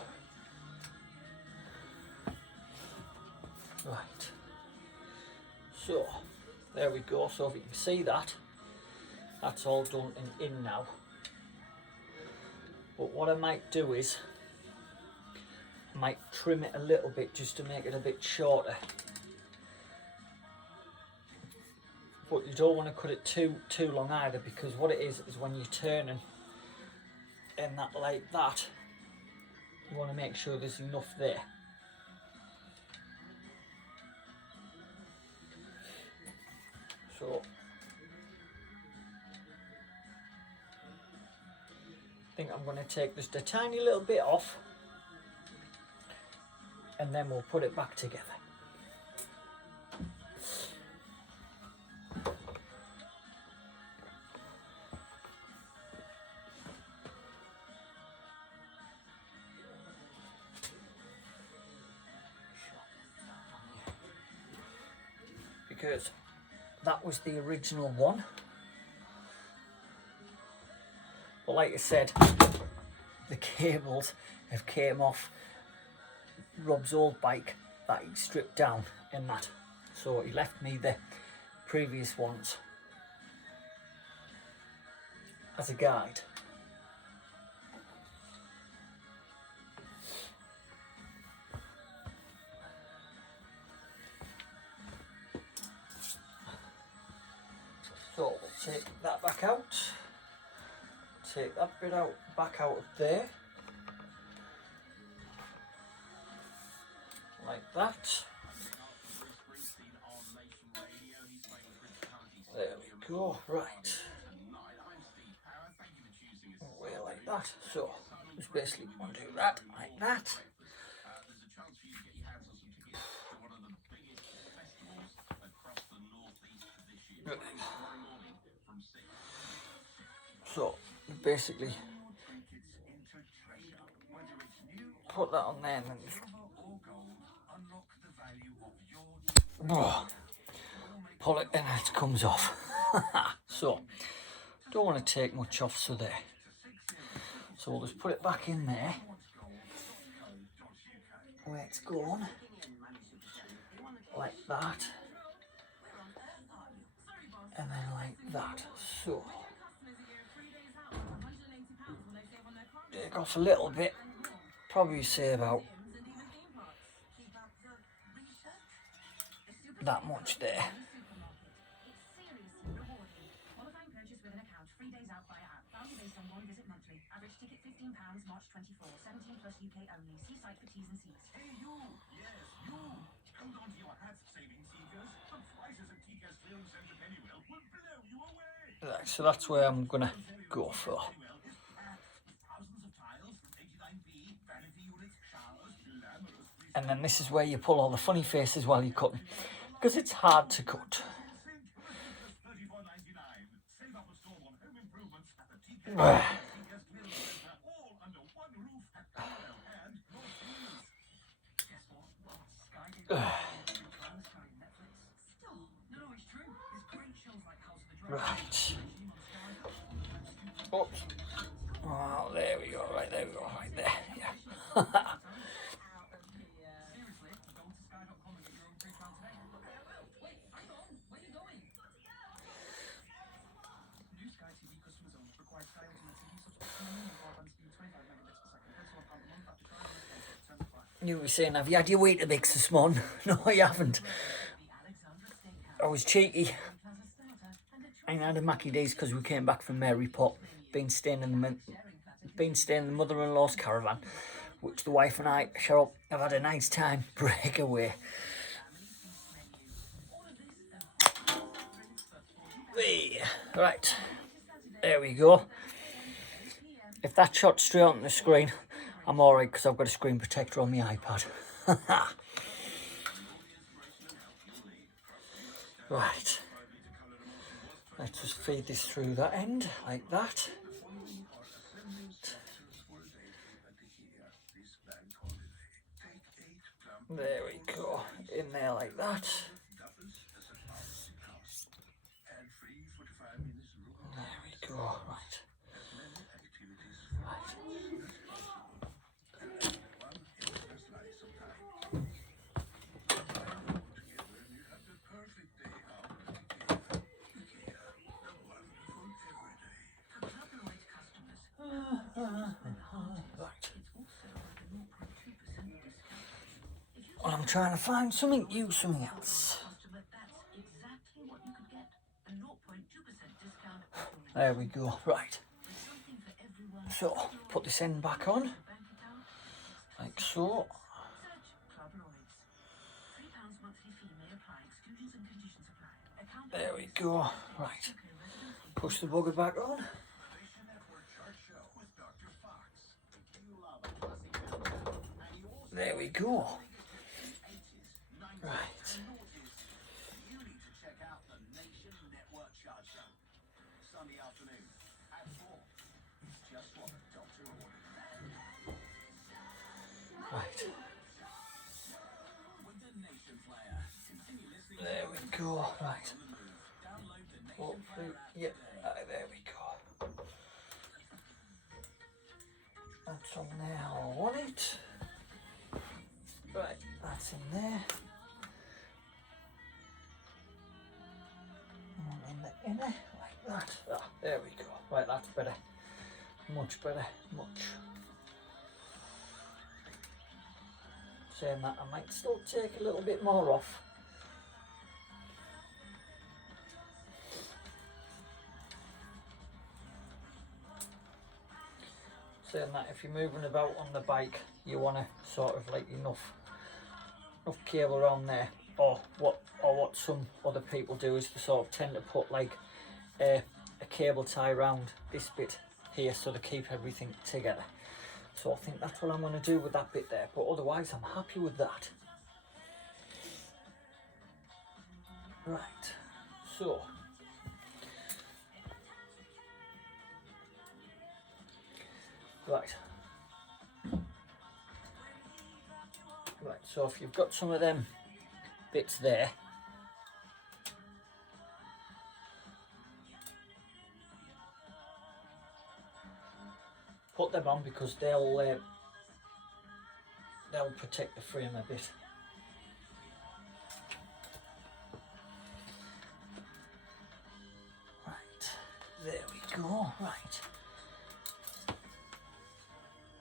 Right. So, there we go. So if you can see that, that's all done and in now. But what I might do is, I might trim it a little bit just to make it a bit shorter. But you don't want to cut it too long either, because what it is when you're turning and that like that, you want to make sure there's enough there. So I think I'm going to take just a tiny little bit off and then we'll put it back together. Because that was the original one. But like I said, the cables have came off Rob's old bike that he stripped down in that. So he left me the previous ones as a guide. So we'll take that back out, take that bit out, back out of there, like that. There we go, right. Way like that. So just basically want to do that, like that. Right. So basically put that on there and then just pull it and it comes off. So don't want to take much off, so there. So we'll just put it back in there where it's gone, like that, and then like that. So take off a little bit probably say about that much there. Qualifying purchase with an account, 3 days out via app. Value based on one visit monthly. Average ticket £15, March 24. 17 plus UK only. See site for T's and C's. Hey you! Yes, you! Hold on to your hats, saving seekers. The prices at TK's Clearance Centre Pennywell will blow you away. Right, so that's where I'm gonna go for. Pennywell is packed with thousands of tiles, 89p, vanity units, showers, glamorous free And then this is where you pull all the funny faces while you're cutting, because it's hard to cut. Save up a storm on home improvements at the TK's Clearance Centre, all under one roof at Pennywell and North Seas. Guess what? Sky did Netflix. Stop. No, it's true. It's great shows like House of the Dragon. Right. Oops. Oh, there we go. Right there we go. Right there. Yeah. Seriously, go to sky.com and get your own free trial today. Wait, hang on. Where are you going? New Sky TV customers only. Requires Sky Ultimate TV subscription and broadband speed 25 megabits per second. Cancel a pound a month after trial. Terms apply. You were saying, have you had your Weetabix this morning? No, you haven't. I was cheeky. I ain't had a Mackie D's because we came back from Mary Pot. Been staying in the mother-in-law's caravan, which the wife and I, Cheryl, have had a nice time. Breakaway. Right, there we go. If that shot straight on the screen, I'm alright because I've got a screen protector on my iPad. Right, let's just feed this through that end like that. There we go, in there like that. There we go, right. Well, I'm trying to find something something else. There we go, right. So, put this end back on, like so. There we go, right. Push the bugger back on. There we go. Right. You need to check out the Nation Network Chart Show. Sunday afternoon at 4. It's just what the doctor ordered. Right. With the Nation Player. Continue listening. There we go. Right. Download the Nation Oh, Player app. yep. There we go. That's on there how I want it. Right, that's in there. One in the inner, like that. Ah, there we go. Right, that's better. Much better. Much. Saying that, I might still take a little bit more off. Saying that, if you're moving about on the bike, you want to sort of like enough cable around there, or what some other people do is they sort of tend to put like a cable tie around this bit here so to keep everything together. So I think that's what I'm going to do with that bit there, but otherwise I'm happy with that. Right, so right, so if you've got some of them bits there, put them on because they'll protect the frame a bit. Right, there we go. Right,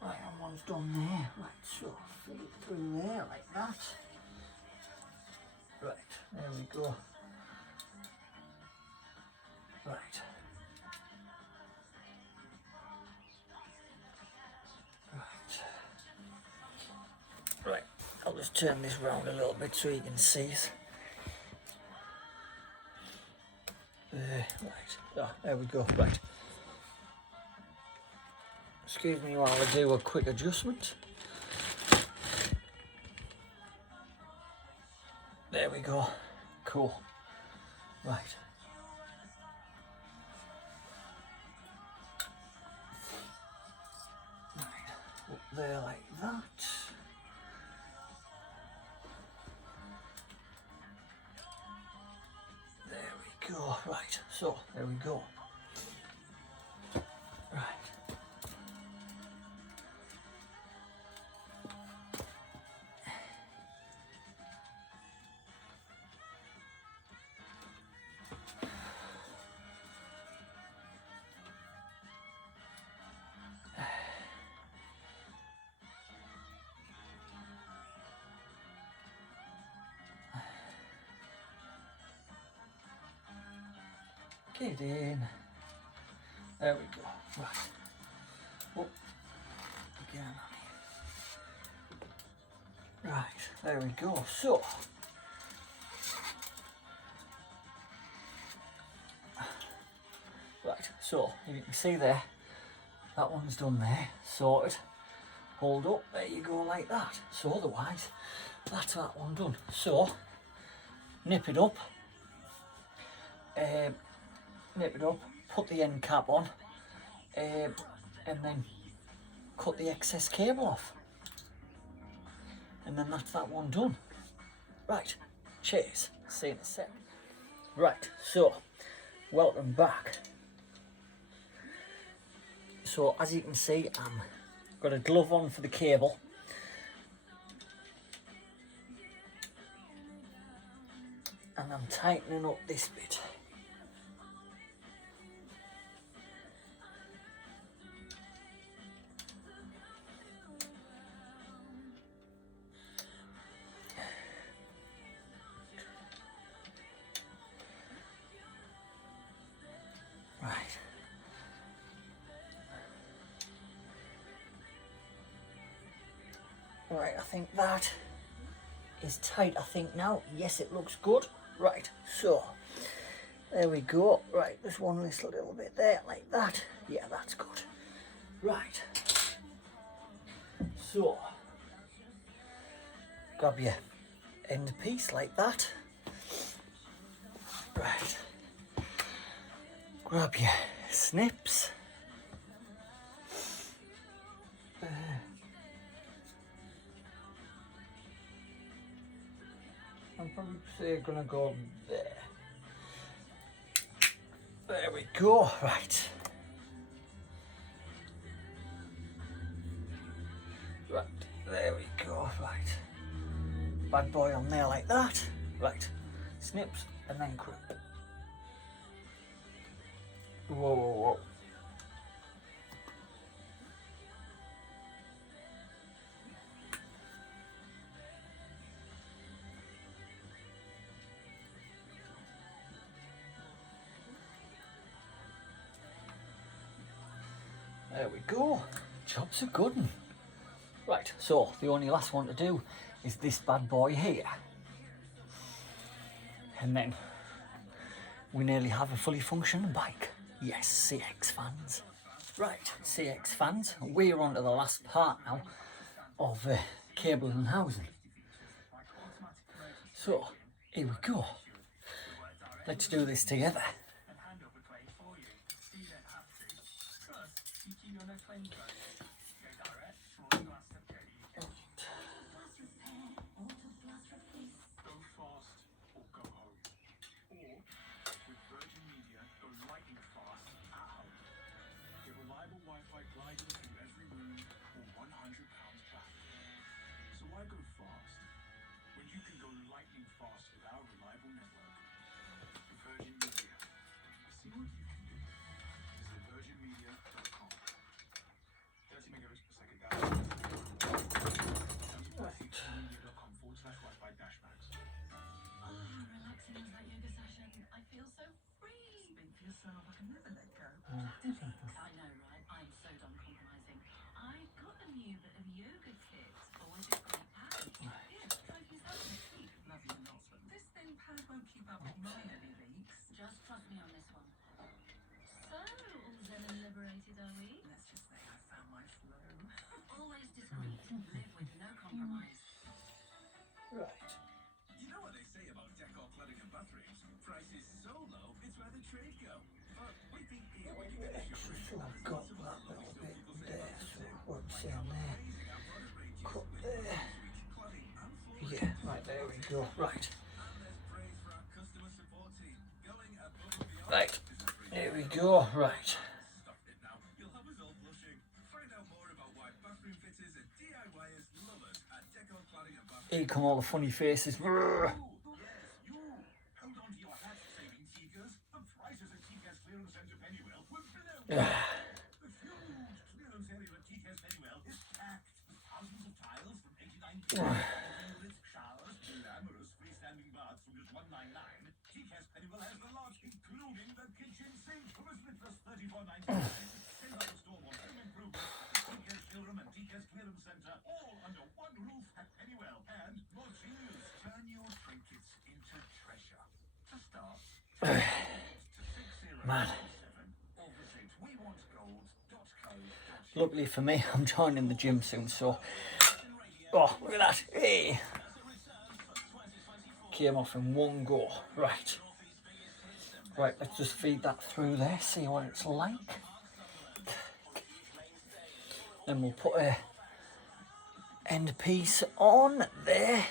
I'm on one's done there. Right, so feed it through there like that. Right, there we go. Right. Right, I'll just turn this round a little bit so you can see it. Right, oh, there we go, right. Excuse me while I do a quick adjustment. There we go, cool. Right. Right, up there like that. There we go, right, so there we go. Right. Get in. There we go. Right. Oh. Again. Right. There we go. So. Right. So you can see there. That one's done there. Sorted. Hold up. There you go, like that. So otherwise, that's that one done. So nip it up. Nip it up, put the end cap on, and then cut the excess cable off. And then that's that one done. Right, cheers, see you in a sec. Right, so, welcome back. So, as you can see, I've got a glove on for the cable. And I'm tightening up this bit. Right. Right, I think that is tight, I think now. Yes, it looks good. Right, so, there we go. Right, just one this little bit there, like that. Yeah, that's good. Right. So, grab your end piece like that. Right. Grab your snips. I'm probably gonna go there. There we go, right. Right, there we go, right. Bad boy on there like that. Right, snips and then clip. Whoa, whoa, whoa. There we go. Job's a good one. Right, so the only last one to do is this bad boy here. And then we nearly have a fully functioning bike. Yes, CX fans. Right, CX fans, we're on to the last part now of cable and housing. So, here we go. Let's do this together. trade go. But we think here we can get So I've got that little bit there, so what's in there? Cut there. Yeah, right, there we go. Right. Right, there we go. Right. Here come all the funny faces. Brrr. Yeah. Man. Luckily for me, I'm joining the gym soon, so... Oh, look at that. Hey! Came off in one go. Right. Right, let's just feed that through there, see what it's like. Then we'll put a end piece on there.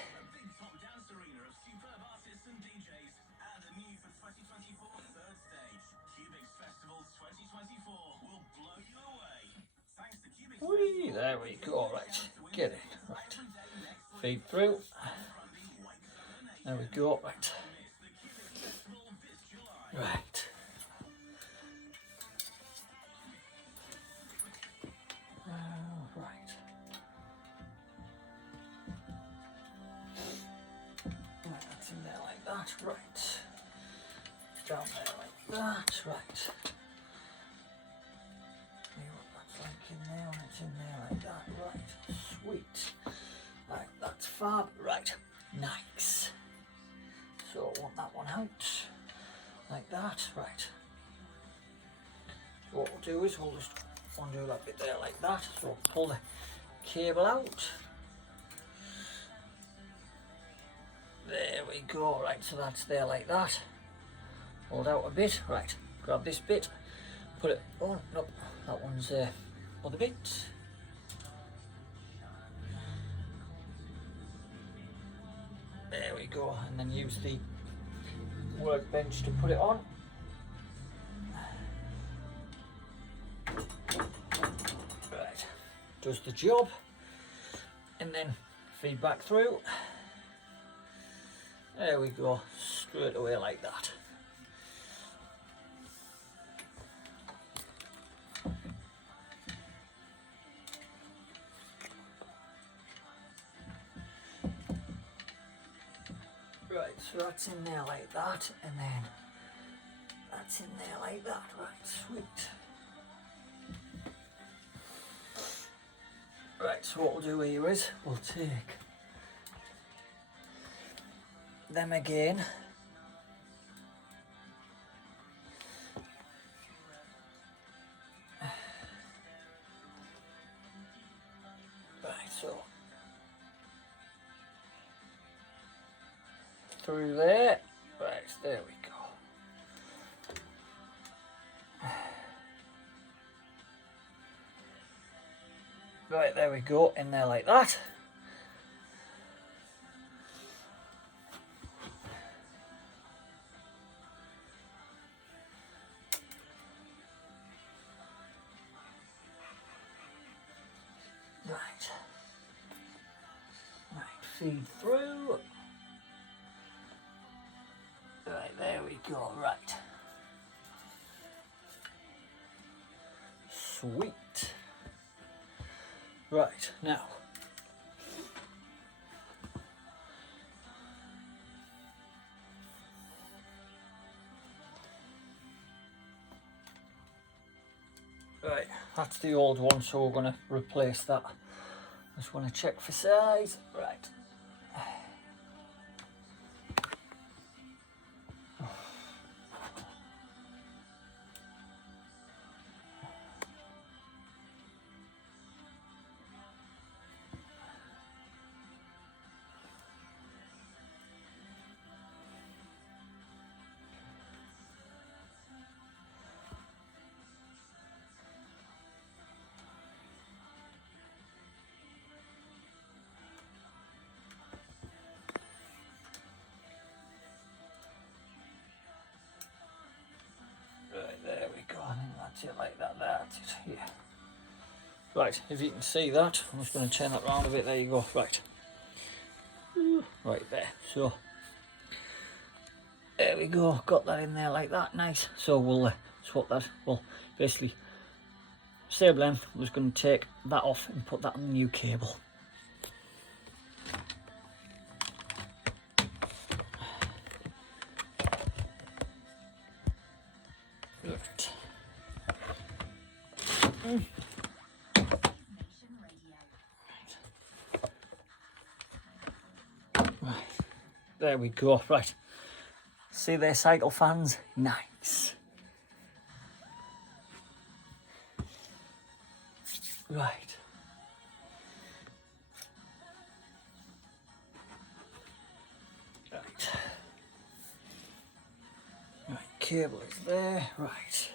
Whee, there we go, right, get it, right, feed through, there we go, right, right, right, that's in there like that, right, down there like that, right. In there, and it's in there like that, right, sweet, right, that's fab, right, nice, so I want that one out, like that, right, so what we'll do is we'll just undo that bit there like that, so we'll pull the cable out, there we go, right, so that's there like that, hold out a bit, right, grab this bit, put it on, nope, that one's other bit. There we go, and then use the workbench to put it on. Right, does the job, and then feed back through. There we go, straight away like that. Right, so that's in there like that, and then that's in there like that, right, sweet. Right, so what we'll do here is, we'll take them again, right, so through there, right, there we go. Right, there we go, in there like that. Right. Right, feed through. Right, there we go, right. Sweet. Right, now. Right, that's the old one, so we're going to replace that. Just want to check for size. Right. it here. Right, if you can see that, I'm just going to turn that round a bit. There you go. Right. Right there. So, there we go. Got that in there like that. Nice. So we'll swap that. Well, basically, same length. I'm just going to take that off and put that on the new cable. Right. Right. There we go. Right. See their cycle fans? Nice. Right. Right. Right, cable is there. Right.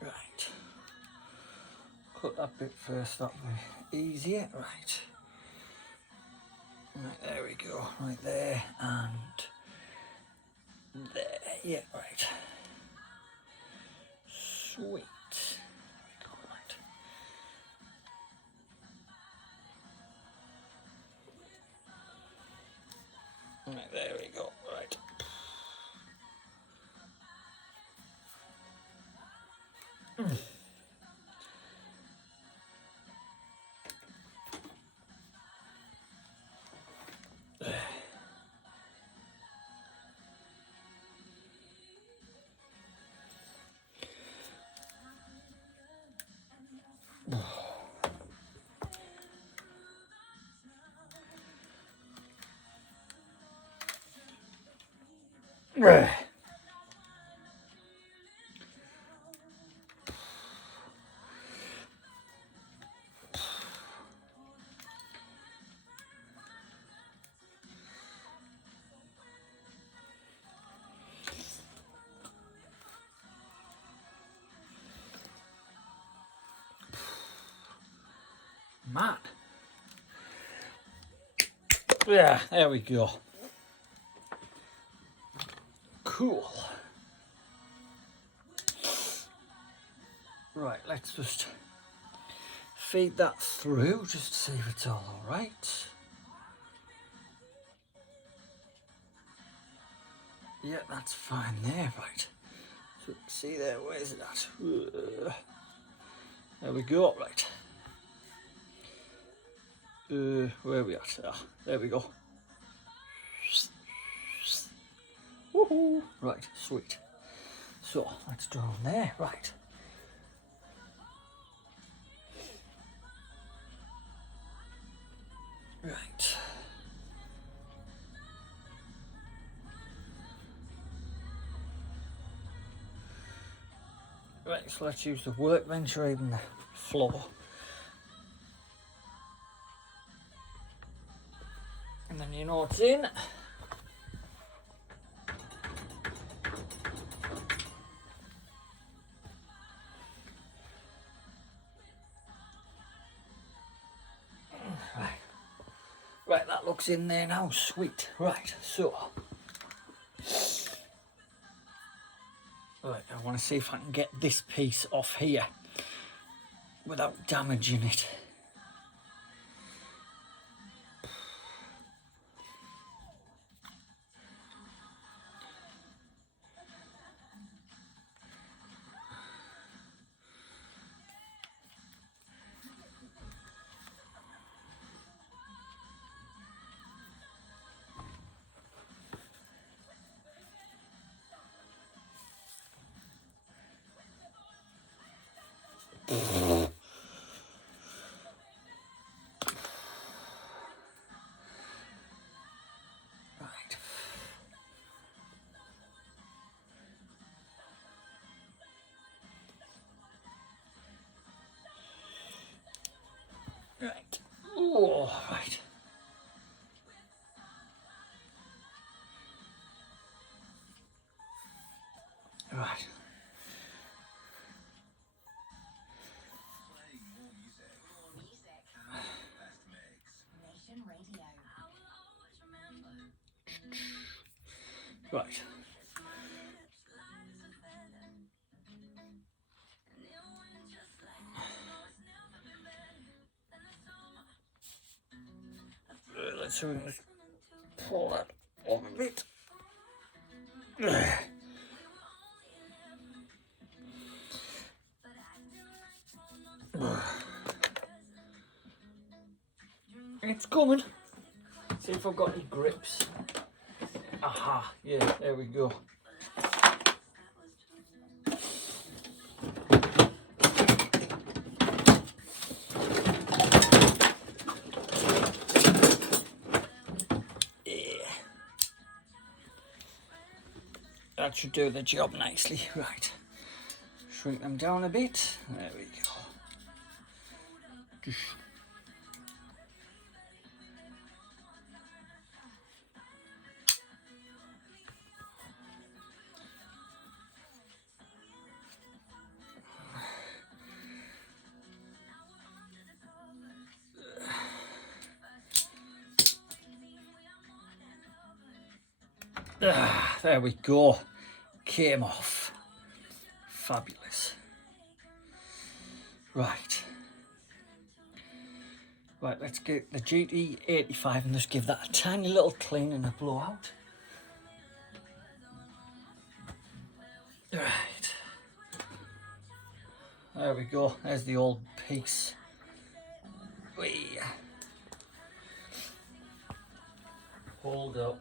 Right. Cut that bit first, that'll be easier. Right. Right, there we go. Right there and there. Yeah, right. Sweet. There we go, right. Right, there we go. Right. Man. Yeah, there we go. Cool. Right, let's just feed that through just to see if it's all right. Yeah, that's fine there, right. So see there, where's that? There we go, right. Where are we at? Ah, there we go. Woohoo! Right, sweet. So let's do on there, right. Right. Right, so let's use the workbench or even the floor. And then you know it's in. Right. Right, that looks in there now, sweet. Right, so. Right, I want to see if I can get this piece off here without damaging it. Right. Oh, right. Right. Playing more music. Best mix. Nation Radio. Right. Let's see if we can just pull that up a bit. It's coming. See if I've got any grips. Aha, yeah, there we go. Yeah. That should do the job nicely. Right. Shrink them down a bit. There we go. Just there we go. Came off. Fabulous. Right. Right, let's get the GT85 and just give that a tiny little clean and a blowout. Right. There we go. There's the old piece. Whee. Hold up.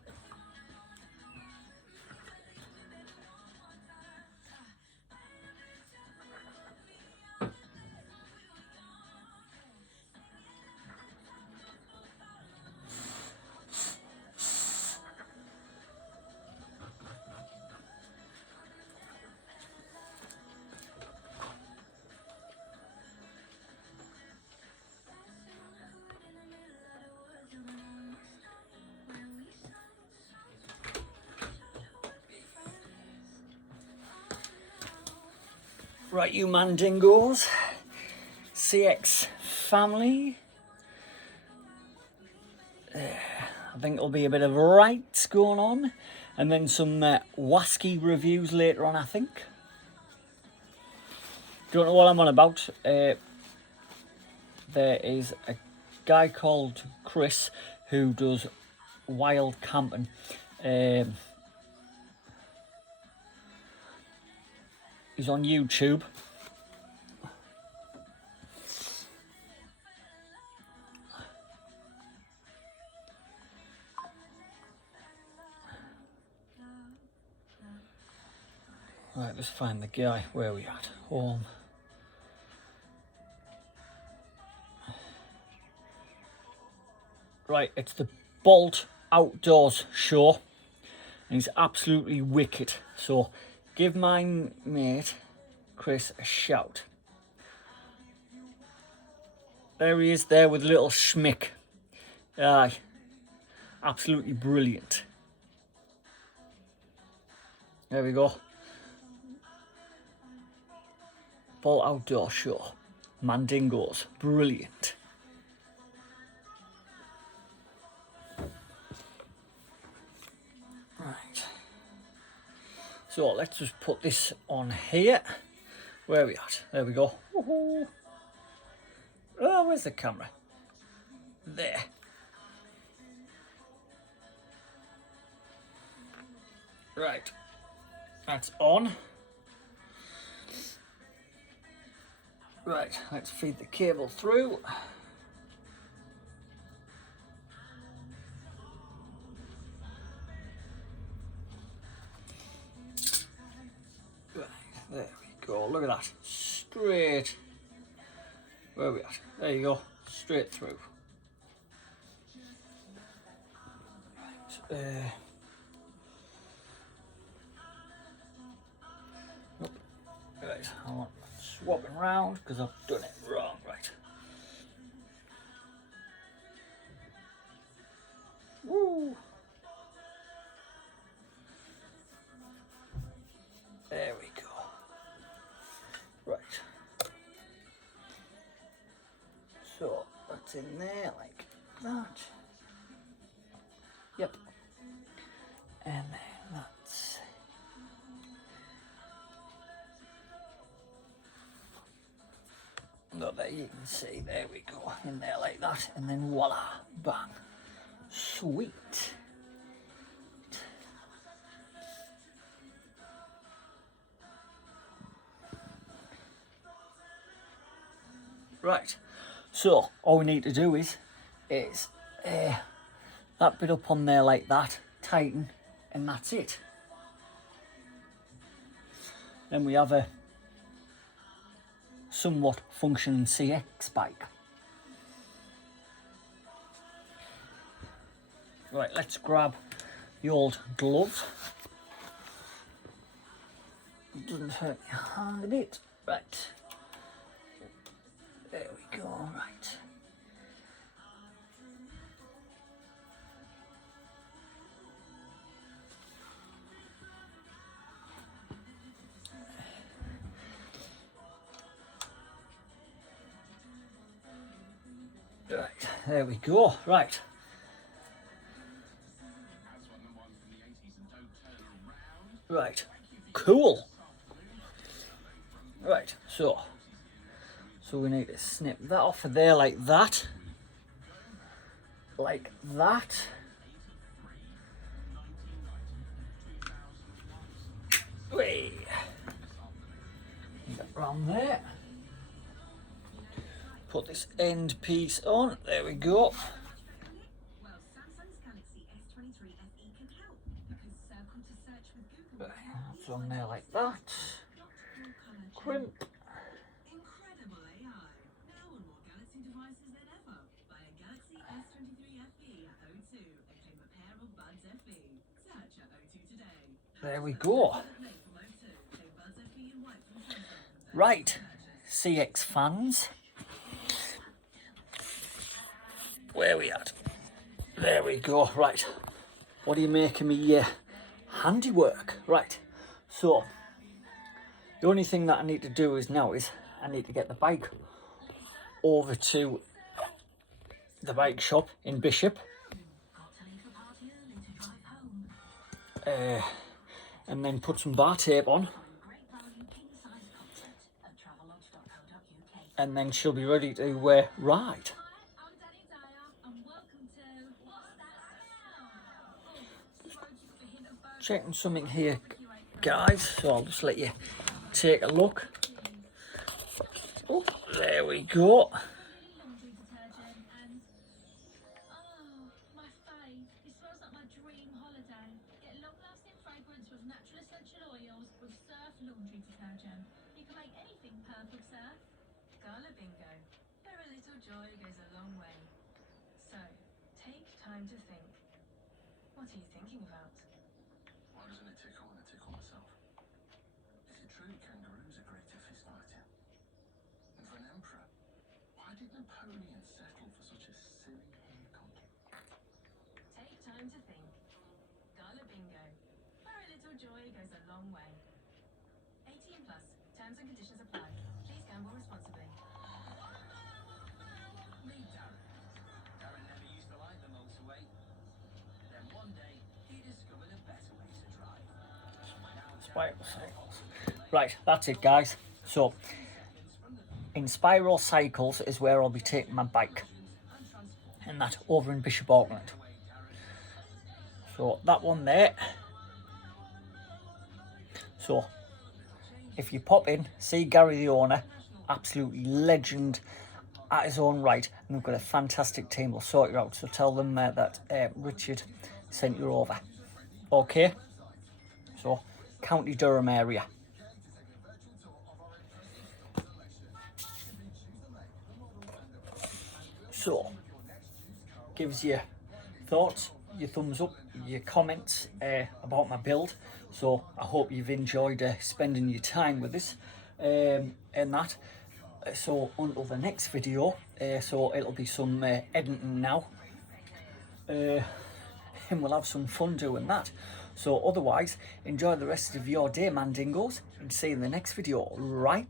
Right, you mandingos, CX family. I think there'll be a bit of rights going on, and then some Wasky reviews later on, I think. Don't know what I'm on about. There is a guy called Chris who does wild camping. He's on YouTube. Right, let's find the guy. Where are we at? Home. Right, it's the Bolt Outdoors show. And he's absolutely wicked. So give my mate Chris a shout. There he is there with little Schmick. Aye, absolutely brilliant. There we go. Bolt Outdoor Show. Mandingos. Brilliant. Right. So let's just put this on here. Where are we at? There we go. Woohoo. Oh, where's the camera? There. Right. That's on. Right, let's feed the cable through. Right, there we go. Look at that. Straight. Where are we at? There you go. Straight through. Right. Right, I want swapping round because I've done it wrong. Right. That's in there like that. Yep. And then that's... Look there, you can see, there we go, in there like that, and then voila, bang, sweet. Right, so all we need to do is that bit up on there like that, tighten, and that's it. Then we have a somewhat functioning CX bike. Right, let's grab the old glove. It doesn't hurt your hand a bit. Right. There we go, right. Right, there we go, right. Right, cool. Right, so we need to snip that off of there like that. Like that. Whee. Get round there. Put this end piece on. There we go. Well, Samsung's Galaxy S23 FE can help because circle to search with Google. Right, that's on there like that. Crimp. Incredible AI. Now on more Galaxy devices than ever. Buy a Galaxy S23 FE at O2 and claim a pair of Buds FE. Search at O2 today. There we go. Right, CX fans. Where we at? There we go. Right. What are you making me handiwork? Right. So the only thing that I need to do is I need to get the bike over to the bike shop in Bishop. And then put some bar tape on. And then she'll be ready to ride. Checking something here, guys, so I'll just let you take a look. Oh, there we go. Gala bingo, where a little joy goes a long way. So, take time to think. What are you thinking about? Why doesn't it tickle when I tickle myself? Is it true kangaroos are great at fist fighting? And for an emperor, why did Napoleon settle for such a silly hair conflict? Take time to think. Gala bingo, where a little joy goes a long way. 18 plus, terms and conditions apply. Please gamble responsibly. Meet Darren. Darren never used to like the motorway. Then one day, he discovered a better way to drive. Spiral Cycles. Right, that's it, guys. So, in Spiral Cycles is where I'll be taking my bike. And that over in Bishop Auckland. So, that one there. So, if you pop in, see Gary the owner, absolutely legend at his own right, and we've got a fantastic team. We'll sort you out. So tell them that Richard sent you over. Okay. So County Durham area. So gives you thoughts, your thumbs up, your comments about my build. So I hope you've enjoyed spending your time with us and that. So until the next video, so it'll be some editing now, and we'll have some fun doing that. So otherwise, enjoy the rest of your day, Mandingos, and see you in the next video. Right.